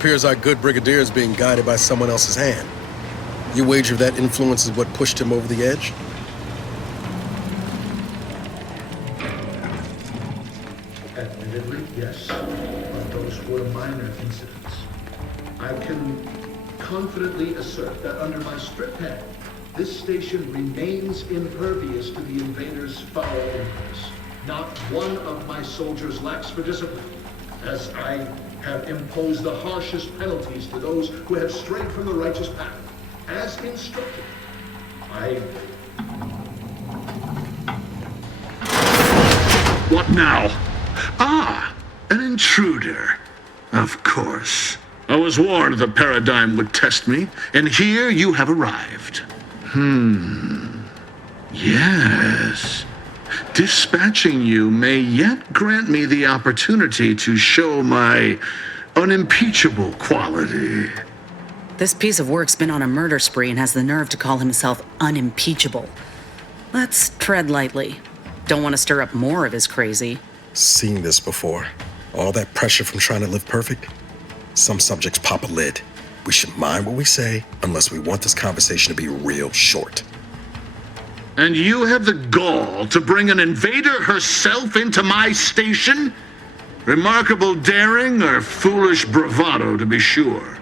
appears our good brigadier is being guided by someone else's hand. You wager that influence is what pushed him over the edge? Admittedly, yes, but those were minor incidents. I can confidently assert that under my strict hand, this station remains impervious to the invaders' foul impulse. Not one of my soldiers lacks for discipline, as I have imposed the harshest penalties to those who have strayed from the righteous path. As instructed, What now? Ah, an intruder. Of course. I was warned the paradigm would test me, and here you have arrived. Yes. Dispatching you may yet grant me the opportunity to show my unimpeachable quality. This piece of work's been on a murder spree and has the nerve to call himself unimpeachable. Let's tread lightly. Don't want to stir up more of his crazy. Seen this before. All that pressure from trying to live perfect. Some subjects pop a lid. We should mind what we say unless we want this conversation to be real short. And you have the gall to bring an invader herself into my station? Remarkable daring or foolish bravado, to be sure.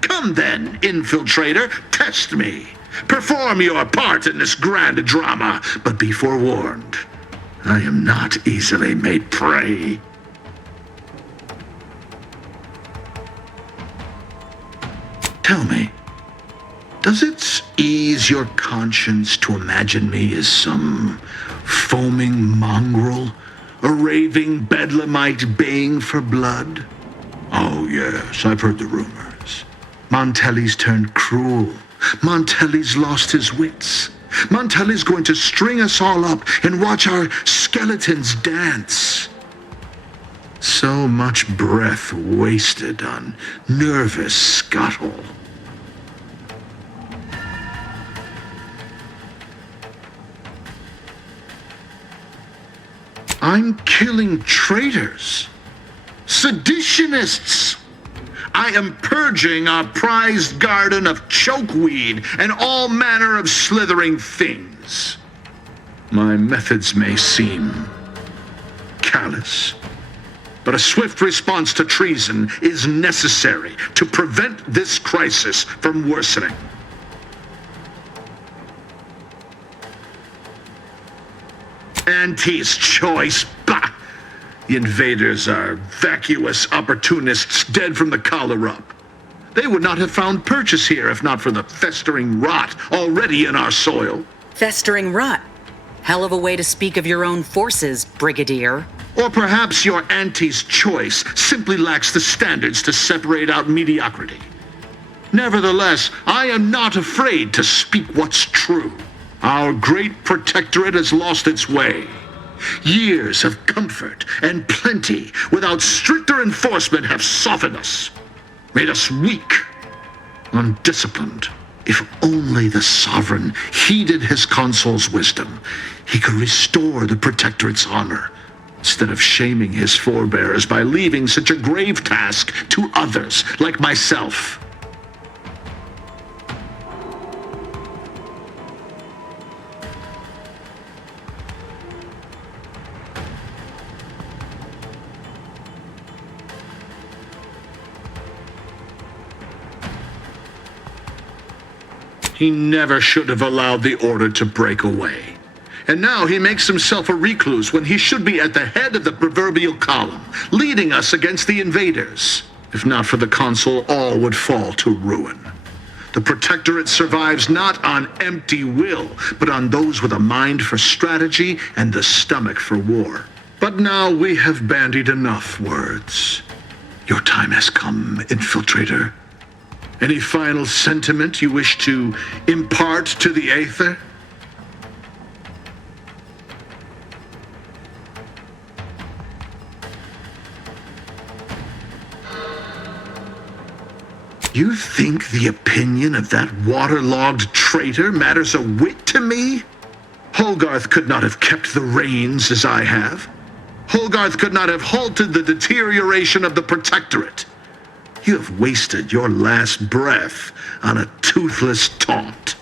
Come then, infiltrator, test me. Perform your part in this grand drama, but be forewarned. I am not easily made prey. Tell me, does it ease your conscience to imagine me as some foaming mongrel, a raving bedlamite baying for blood? Oh yes, I've heard the rumors. Montelli's turned cruel. Montelli's lost his wits. Montelli's going to string us all up and watch our skeletons dance. So much breath wasted on nervous scuttle. I'm killing traitors, seditionists. I am purging our prized garden of chokeweed and all manner of slithering things. My methods may seem callous, but a swift response to treason is necessary to prevent this crisis from worsening. Auntie's choice, bah! The invaders are vacuous opportunists dead from the collar up. They would not have found purchase here if not for the festering rot already in our soil. Festering rot? Hell of a way to speak of your own forces, Brigadier. Or perhaps your auntie's choice simply lacks the standards to separate out mediocrity. Nevertheless, I am not afraid to speak what's true. Our great protectorate has lost its way. Years of comfort and plenty without stricter enforcement have softened us, made us weak, undisciplined. If only the sovereign heeded his consul's wisdom, he could restore the protectorate's honor, instead of shaming his forebears by leaving such a grave task to others like myself. He never should have allowed the order to break away. And now he makes himself a recluse when he should be at the head of the proverbial column, leading us against the invaders. If not for the consul, all would fall to ruin. The protectorate survives not on empty will, but on those with a mind for strategy and the stomach for war. But now we have bandied enough words. Your time has come, infiltrator. Any final sentiment you wish to impart to the Aether? You think the opinion of that waterlogged traitor matters a whit to me? Holgarth could not have kept the reins as I have. Holgarth could not have halted the deterioration of the Protectorate. You have wasted your last breath on a toothless taunt.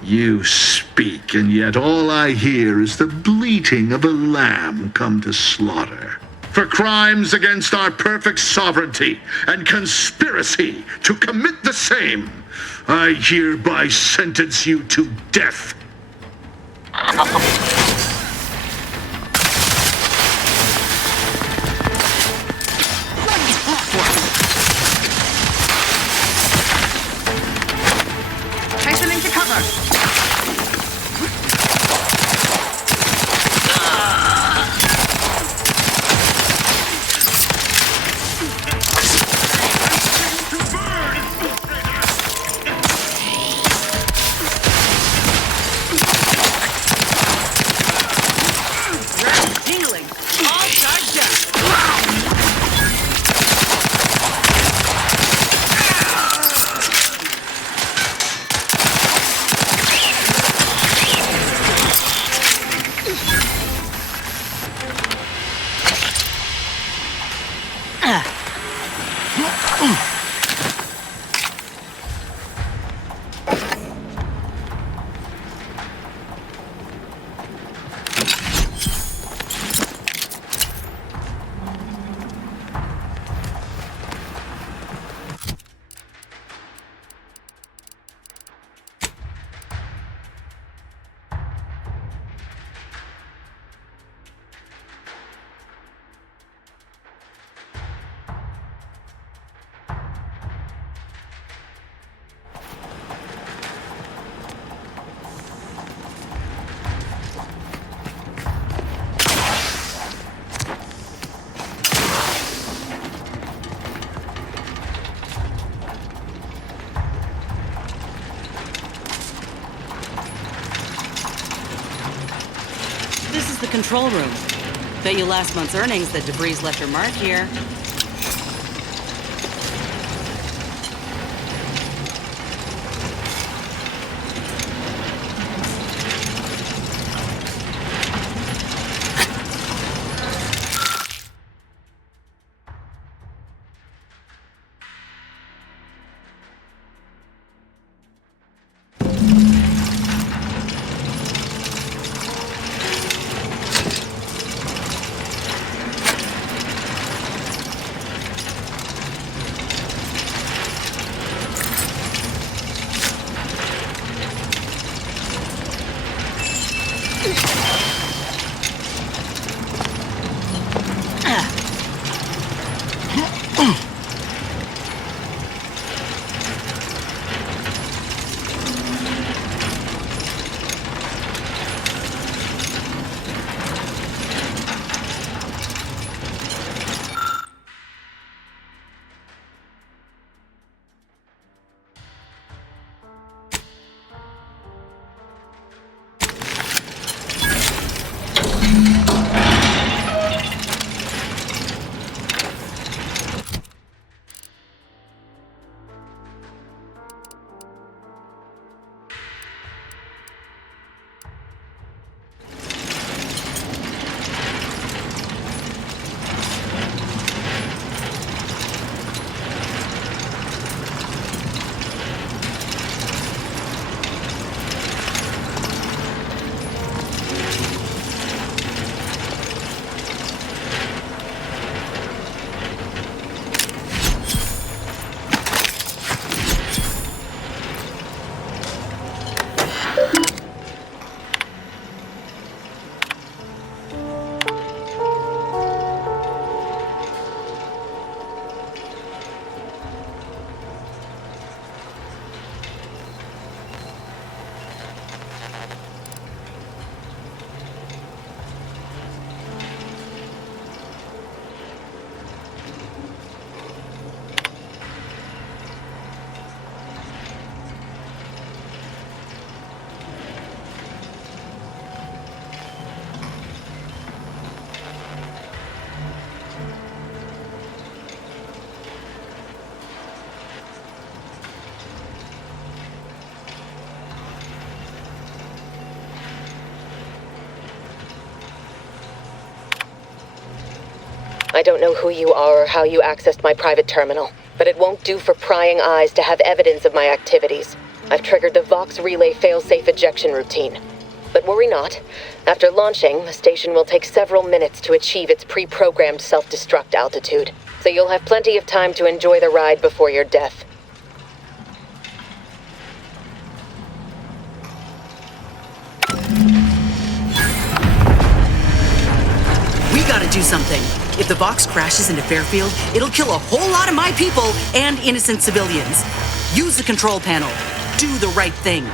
You speak, and yet all I hear is the bleating of a lamb come to slaughter. For crimes against our perfect sovereignty and conspiracy to commit the same, I hereby sentence you to death. Chase him into cover! Tingling! All charged up! This is the control room. Bet you last month's earnings that debris left your mark here. I don't know who you are or how you accessed my private terminal, but it won't do for prying eyes to have evidence of my activities. I've triggered the Vox Relay failsafe ejection routine. But worry not. After launching, the station will take several minutes to achieve its pre-programmed self-destruct altitude, so you'll have plenty of time to enjoy the ride before your death. We gotta do something. If the Vox crashes into Fairfield, it'll kill a whole lot of my people and innocent civilians. Use the control panel. Do the right thing.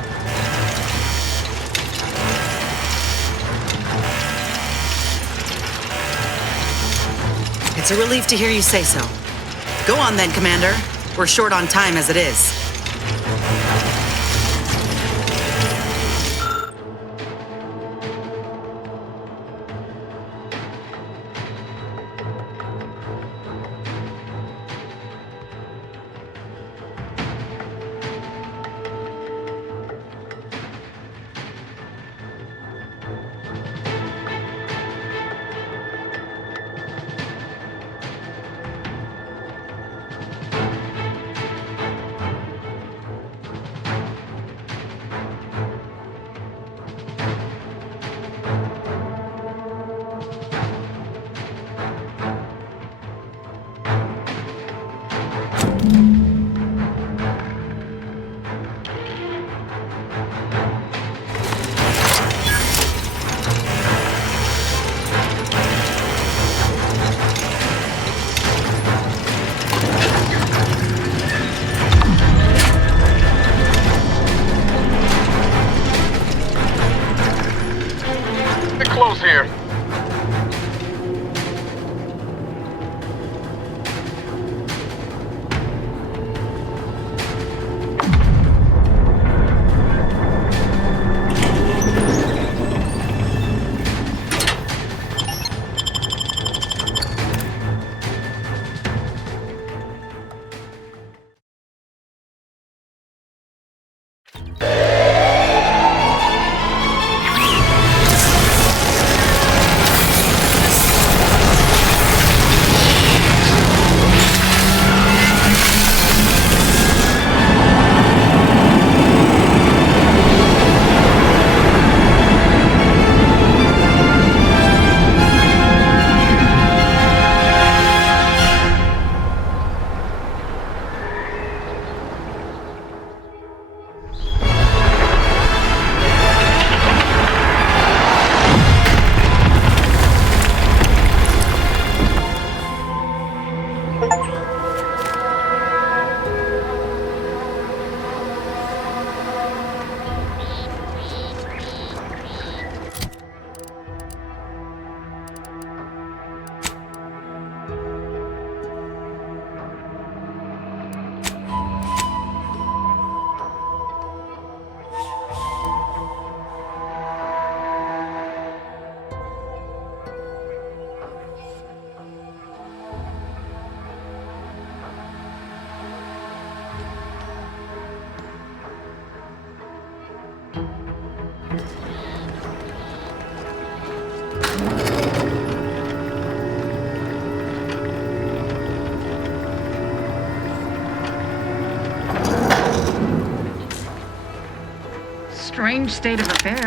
It's a relief to hear you say so. Go on then, Commander. We're short on time as it is. Close here. Strange state of affairs.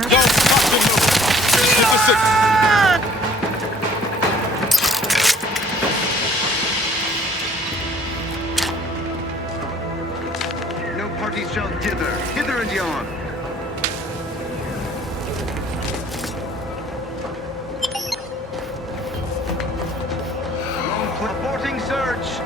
No party shall dither, hither and yon. Aborting search.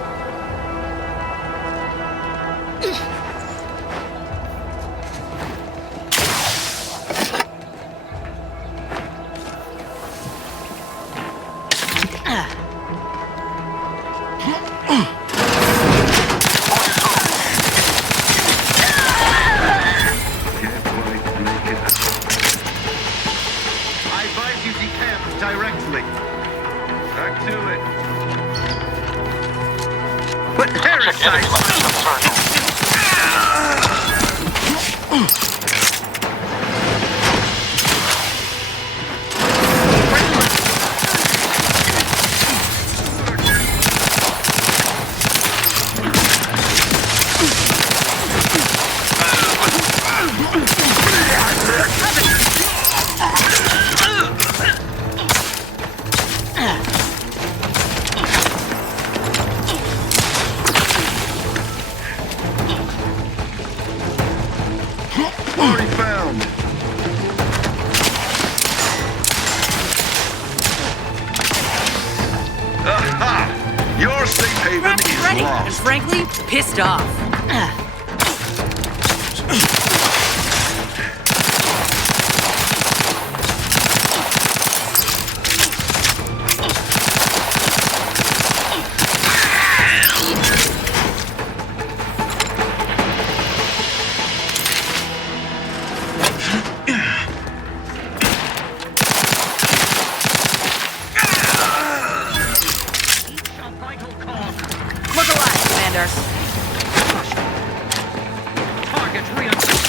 frankly pissed off. Look alive, Commander. Target reinforced.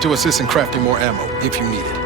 To assist in crafting more ammo, if you need it.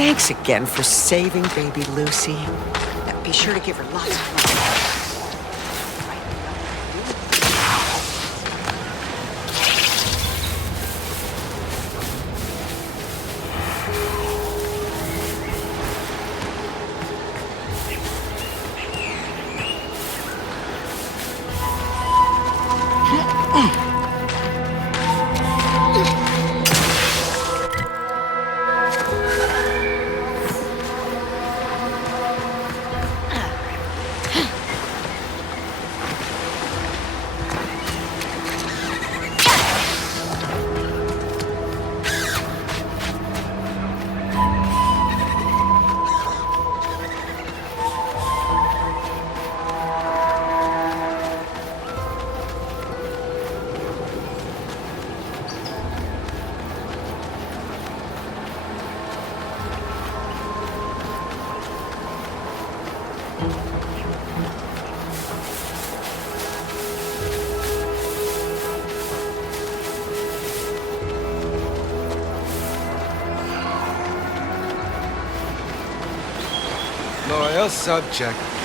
Thanks again for saving baby Lucy. Now, be sure to give her lots of love.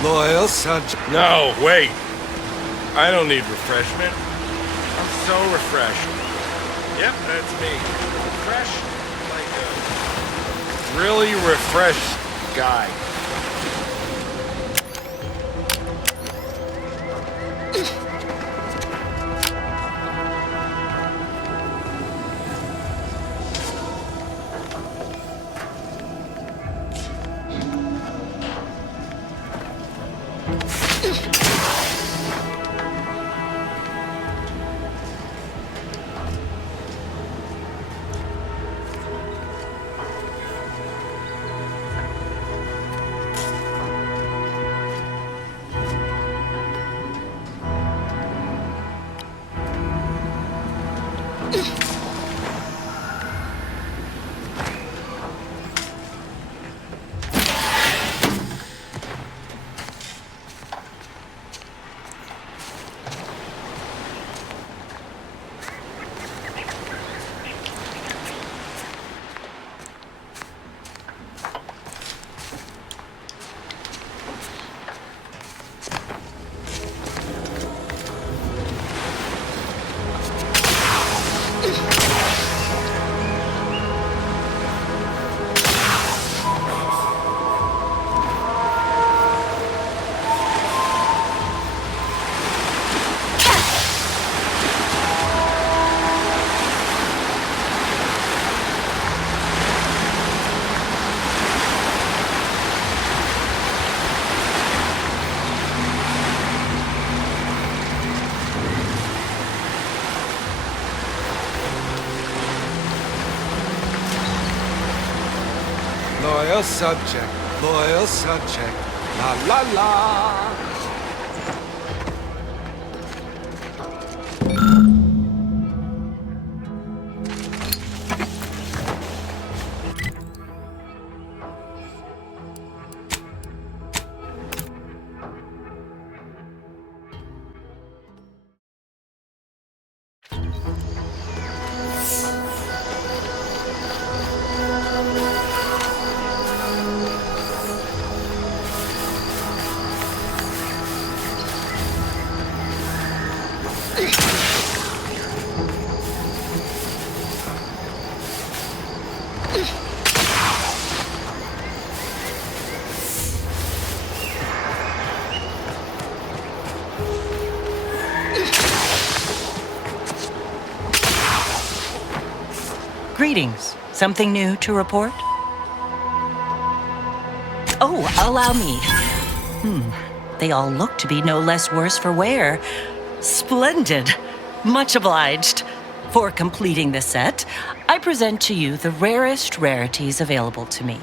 Loyal subject. No, wait. I don't need refreshment. I'm so refreshed. Yep, that's me. Refreshed like a really refreshed guy. Loyal subject, la la la. Greetings. Something new to report? Oh, allow me. They all look to be no less worse for wear. Splendid. Much obliged. For completing the set, I present to you the rarest rarities available to me.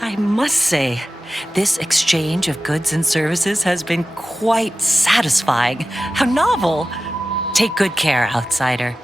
I must say, this exchange of goods and services has been quite satisfying. How novel. Take good care, outsider.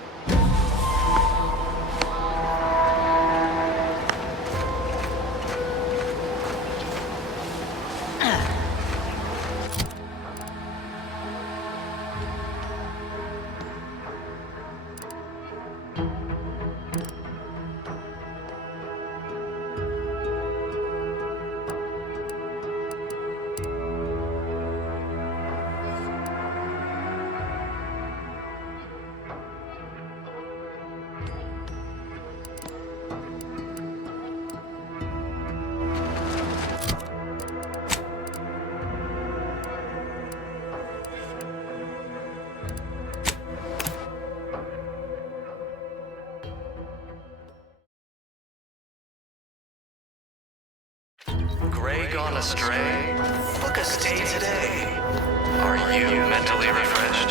gone astray? Book a stay today. Are you mentally refreshed?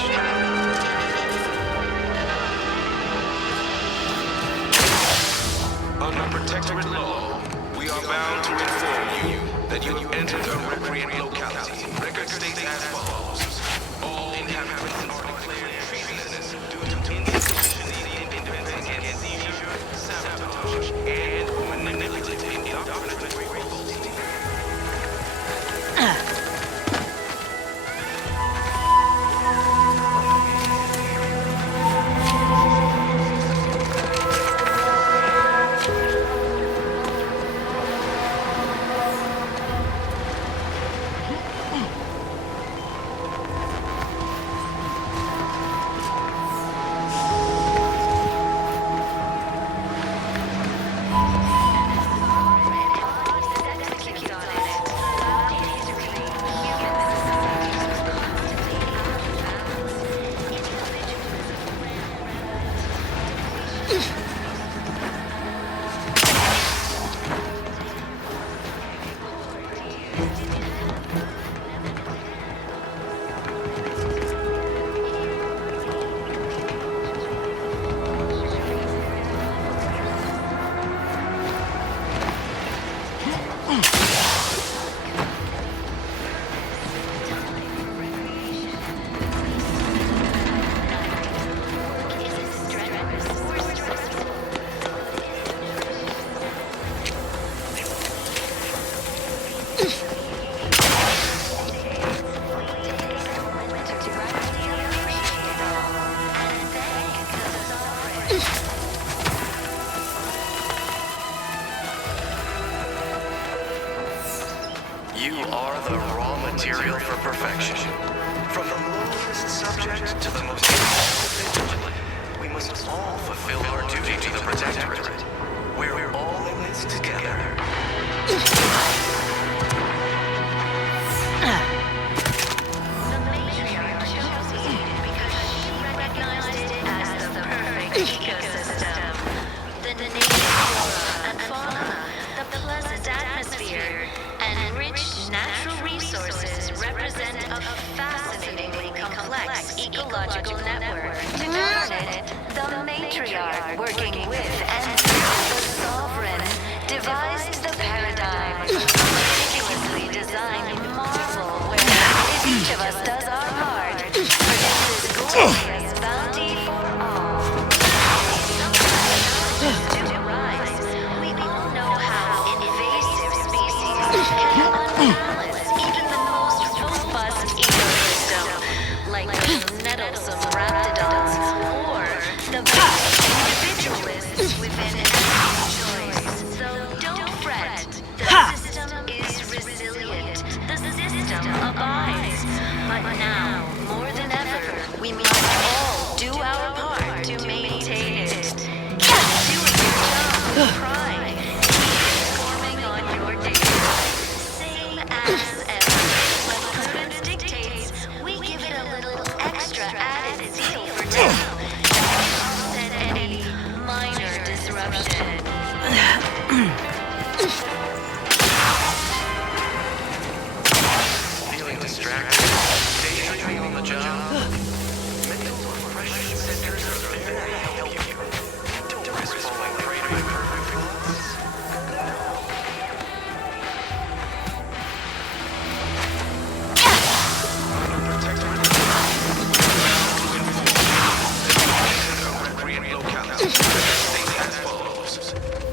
Under protectorate law, we are bound to inform you that you have entered a recreant locality. Record states as follows. All inhabitants are declared treasonous due to insufficient independence against seizure, sabotage, and manipulative indoctrinatory revolt. You are the raw material for perfection. From the lowest subject to the most vigilant, we must all fulfill our duty to the Protectorate. We're all in this together. Ecological network. To govern it, the matriarch, working with and through the sovereign, devised the paradigm. Meticulously designed marvel where if each of us does our part, produces glorious bounty for all. To rise, we all know how invasive species can unbalance even the most robust ecosystem, like nettlesome raptidons, or the individualists within every choice. So don't fret. The system is resilient. The system abides. But now, more than ever, we must all do our part to maintain it. Keep doing your job with pride. Keep informing on your data. Same as ever. When prudence dictates, we give it a little extra added zeal for now to offset any minor disruption. Feeling distracted? Daydreaming on the job? Mental refreshment centers are there to help you. Don't risk falling prey to my perfect thoughts.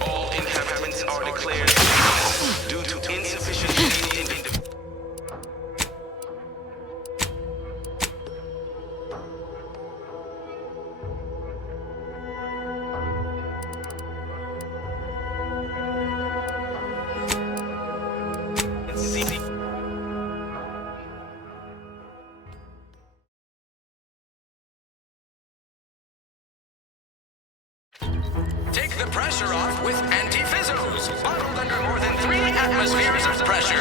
All inhabitants are declared due to insufficient Take the pressure off with anti-fizzos, bottled under more than 3 atmospheres of pressure.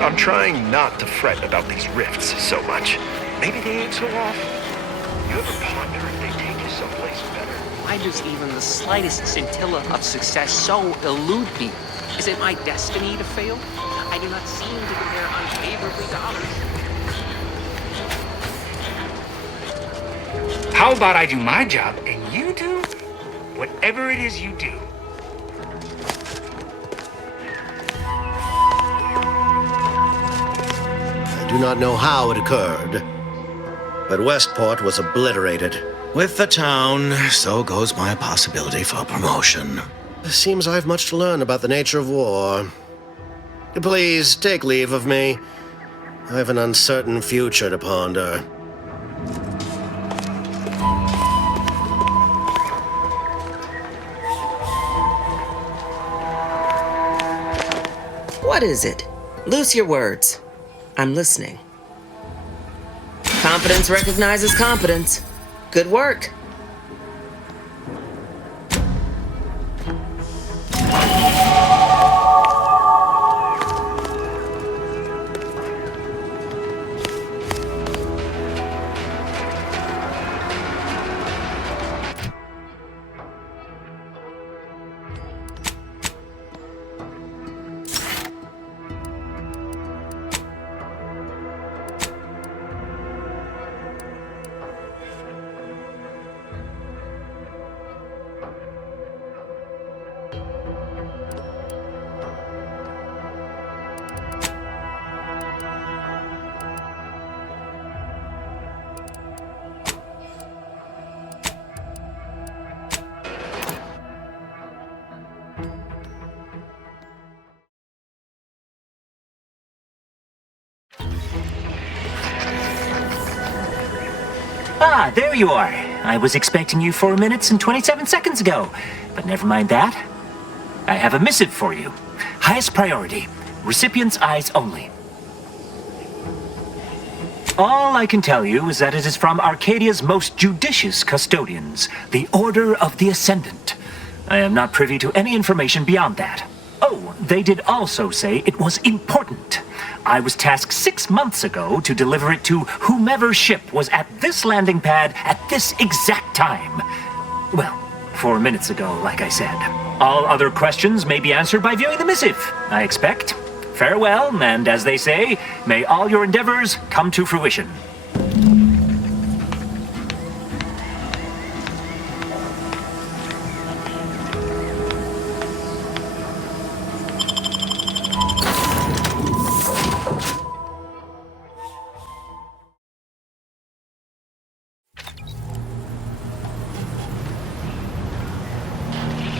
I'm trying not to fret about these rifts so much. Maybe they ain't so off. You ever ponder if they take you someplace better? Why does even the slightest scintilla of success so elude me? Is it my destiny to fail? I do not seem to compare unfavorably to others. How about I do my job and you do whatever it is you do? I do not know how it occurred, but Westport was obliterated. With the town, so goes my possibility for promotion. It seems I have much to learn about the nature of war. Please, take leave of me. I have an uncertain future to ponder. What is it? Loose your words. I'm listening. Competence recognizes competence. Good work. Ah, there you are. I was expecting you 4 minutes and 27 seconds ago, but never mind that. I have a missive for you. Highest priority. Recipient's eyes only. All I can tell you is that it is from Arcadia's most judicious custodians, the Order of the Ascendant. I am not privy to any information beyond that. Oh, they did also say it was important. I was tasked 6 months ago to deliver it to whomever ship was at this landing pad at this exact time. Well, 4 minutes ago, like I said. All other questions may be answered by viewing the missive, I expect. Farewell, and as they say, may all your endeavors come to fruition.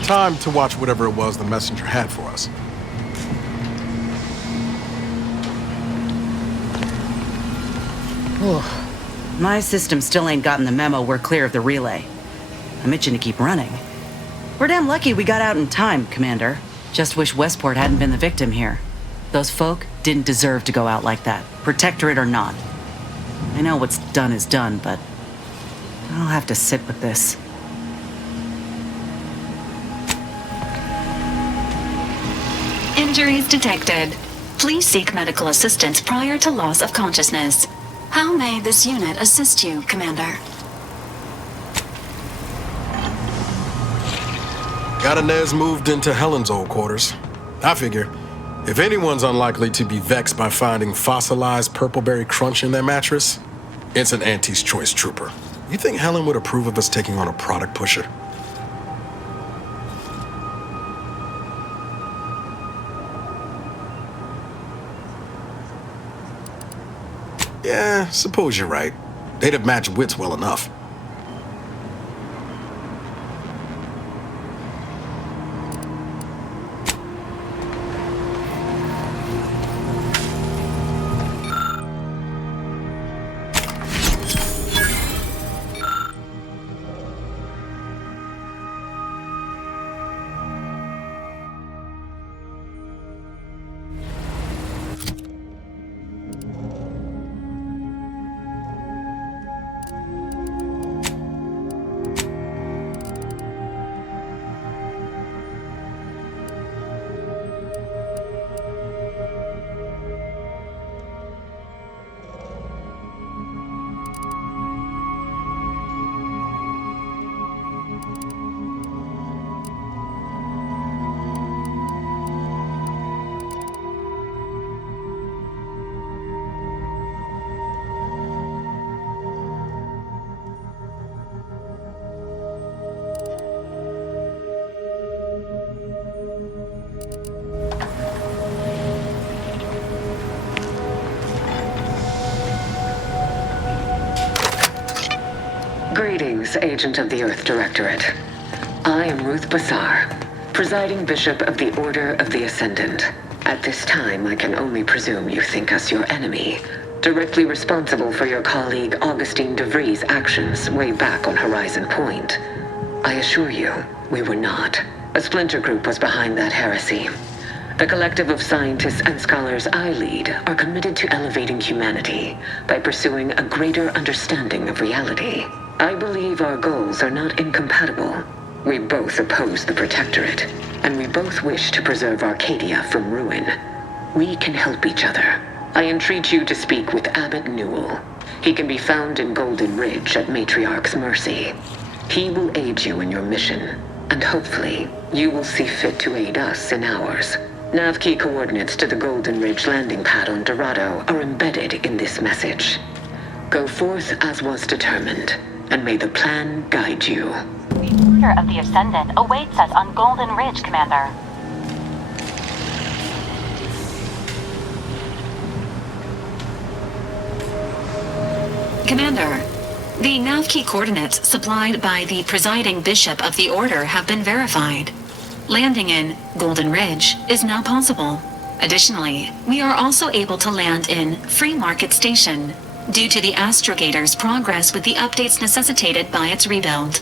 Time to watch whatever it was the messenger had for us. My system still ain't gotten the memo we're clear of the relay. I'm itching to keep running. We're damn lucky we got out in time, Commander. Just wish Westport hadn't been the victim here. Those folk didn't deserve to go out like that, Protectorate or not. I know what's done is done, but I'll have to sit with this. Injuries detected. Please seek medical assistance prior to loss of consciousness. How may this unit assist you, Commander? Got Inez moved into Helen's old quarters. I figure, if anyone's unlikely to be vexed by finding fossilized purpleberry crunch in their mattress, it's an Auntie's Choice trooper. You think Helen would approve of us taking on a product pusher? Yeah, suppose you're right. They'd have matched wits well enough. Greetings, Agent of the Earth Directorate. I am Ruth Bassar, presiding Bishop of the Order of the Ascendant. At this time, I can only presume you think us your enemy, directly responsible for your colleague Augustine DeVries' actions way back on Horizon Point. I assure you, we were not. A splinter group was behind that heresy. The collective of scientists and scholars I lead are committed to elevating humanity by pursuing a greater understanding of reality. I believe our goals are not incompatible. We both oppose the Protectorate, and we both wish to preserve Arcadia from ruin. We can help each other. I entreat you to speak with Abbot Newell. He can be found in Golden Ridge at Matriarch's mercy. He will aid you in your mission, and hopefully, you will see fit to aid us in ours. Nav key coordinates to the Golden Ridge landing pad on Dorado are embedded in this message. Go forth as was determined, and may the plan guide you. The Order of the Ascendant awaits us on Golden Ridge, Commander. Commander, the nav key coordinates supplied by the presiding Bishop of the Order have been verified. Landing in Golden Ridge is now possible. Additionally, we are also able to land in Free Market Station, due to the astrogator's progress with the updates necessitated by its rebuild.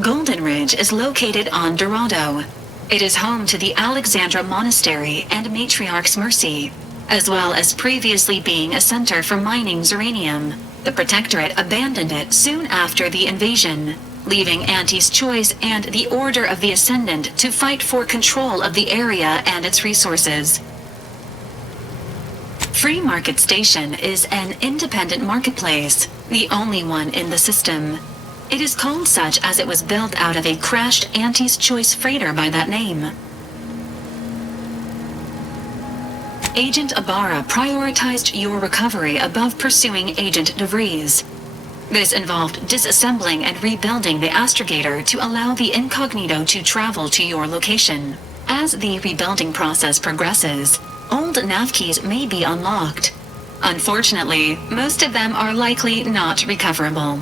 Golden Ridge is located on Dorado. It is home to the Alexandra Monastery and Matriarch's Mercy, as well as previously being a center for mining Zeranium. The Protectorate abandoned it soon after the invasion, leaving Auntie's Choice and the Order of the Ascendant to fight for control of the area and its resources. Free Market Station is an independent marketplace, the only one in the system. It is called such as it was built out of a crashed Auntie's Choice freighter by that name. Agent Ibarra prioritized your recovery above pursuing Agent DeVries. This involved disassembling and rebuilding the astrogator to allow the incognito to travel to your location. As the rebuilding process progresses, old nav keys may be unlocked. Unfortunately, most of them are likely not recoverable.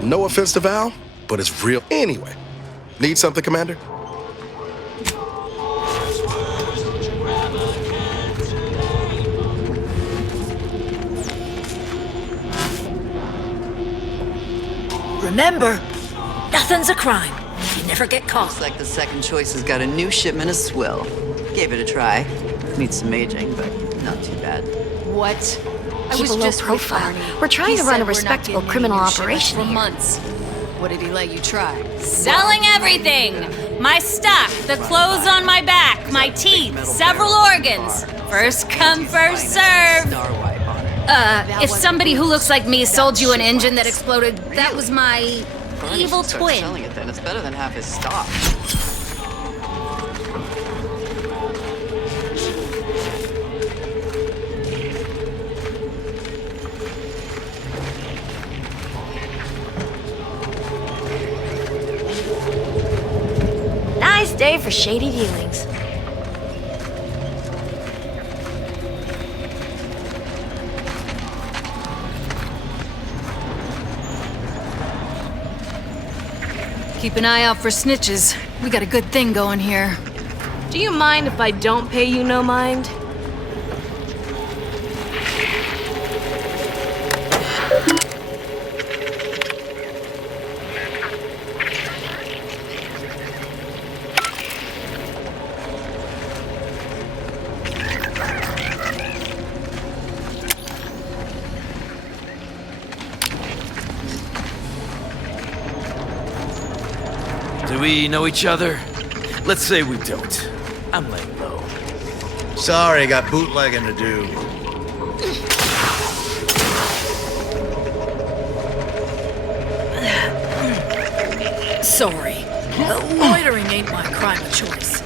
No offense to Val, but it's real anyway. Need something, Commander? Remember, nothing's a crime. You never get caught. Looks like the second choice has got a new shipment of swill. Gave it a try. Needs some aging, but not too bad. What? Keep a low profile. We're trying to run a respectable criminal operation for here. months. What did he let you try? Selling everything! My stock, the clothes on my back, my teeth, several organs. First come, first serve. If somebody who looks like me sold you an engine that exploded, that was my evil twin. Selling it then. It's better than half his stock. Nice day for shady dealings. Keep an eye out for snitches. We got a good thing going here. Do you mind if I don't pay you no mind? Do we know each other? Let's say we don't. I'm laying low. Sorry, got bootlegging to do. Sorry. Loitering ain't my crime of choice.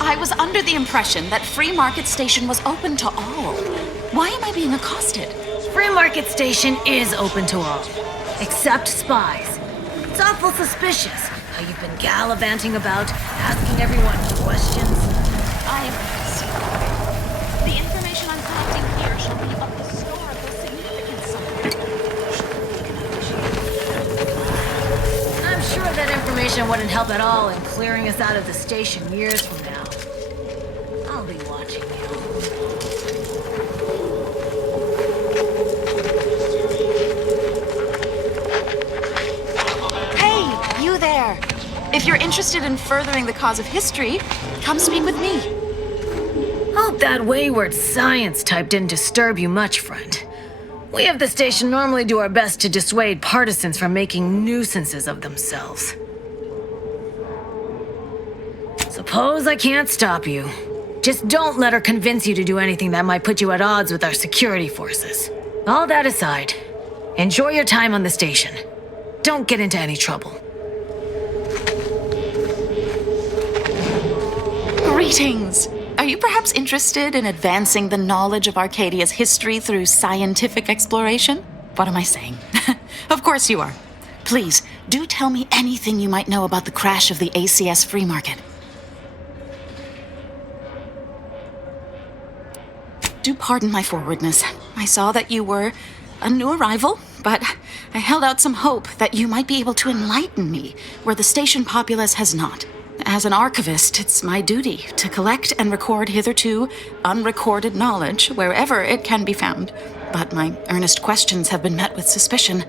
I was under the impression that Free Market Station was open to all. Why am I being accosted? Free Market Station is open to all, except spies. It's awful suspicious how you've been gallivanting about, asking everyone questions. The information I'm collecting here shall be of historical significance. I'm sure that information wouldn't help at all in clearing us out of the station years from now. I'll be watching you. Hey, you there! If you're interested in furthering the cause of history, come speak with me. Hope that wayward science type didn't disturb you much, friend. We of the station normally do our best to dissuade partisans from making nuisances of themselves. Suppose I can't stop you. Just don't let her convince you to do anything that might put you at odds with our security forces. All that aside, enjoy your time on the station. Don't get into any trouble. Greetings! Are you perhaps interested in advancing the knowledge of Arcadia's history through scientific exploration? What am I saying? Of course you are. Please, do tell me anything you might know about the crash of the ACS Free Market. Do pardon my forwardness. I saw that you were a new arrival, but I held out some hope that you might be able to enlighten me where the station populace has not. As an archivist, it's my duty to collect and record hitherto unrecorded knowledge wherever it can be found. But my earnest questions have been met with suspicion.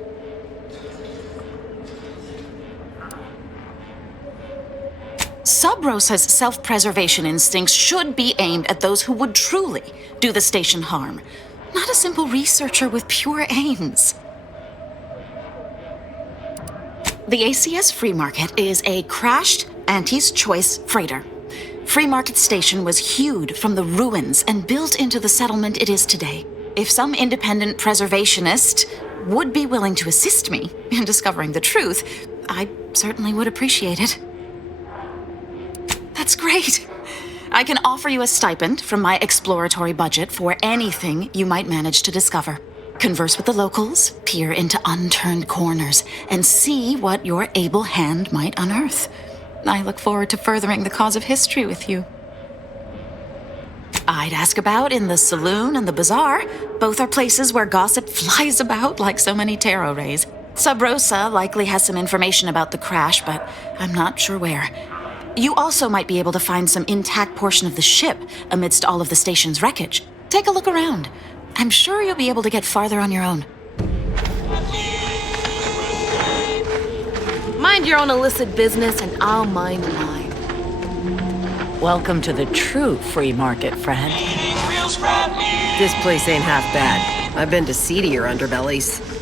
Sub Rosa's self-preservation instincts should be aimed at those who would truly do the station harm, not a simple researcher with pure aims. The ACS Free Market is a crashed Auntie's Choice freighter. Free Market Station was hewed from the ruins and built into the settlement it is today. If some independent preservationist would be willing to assist me in discovering the truth, I certainly would appreciate it. That's great. I can offer you a stipend from my exploratory budget for anything you might manage to discover. Converse with the locals, peer into unturned corners, and see what your able hand might unearth. I look forward to furthering the cause of history with you. I'd ask about in the saloon and the bazaar. Both are places where gossip flies about like so many tarot rays. Sub Rosa likely has some information about the crash, but I'm not sure where. You also might be able to find some intact portion of the ship amidst all of the station's wreckage. Take a look around. I'm sure you'll be able to get farther on your own. Mind your own illicit business, and I'll mind mine. Welcome to the true free market, friend. This place ain't half bad. I've been to seedier underbellies.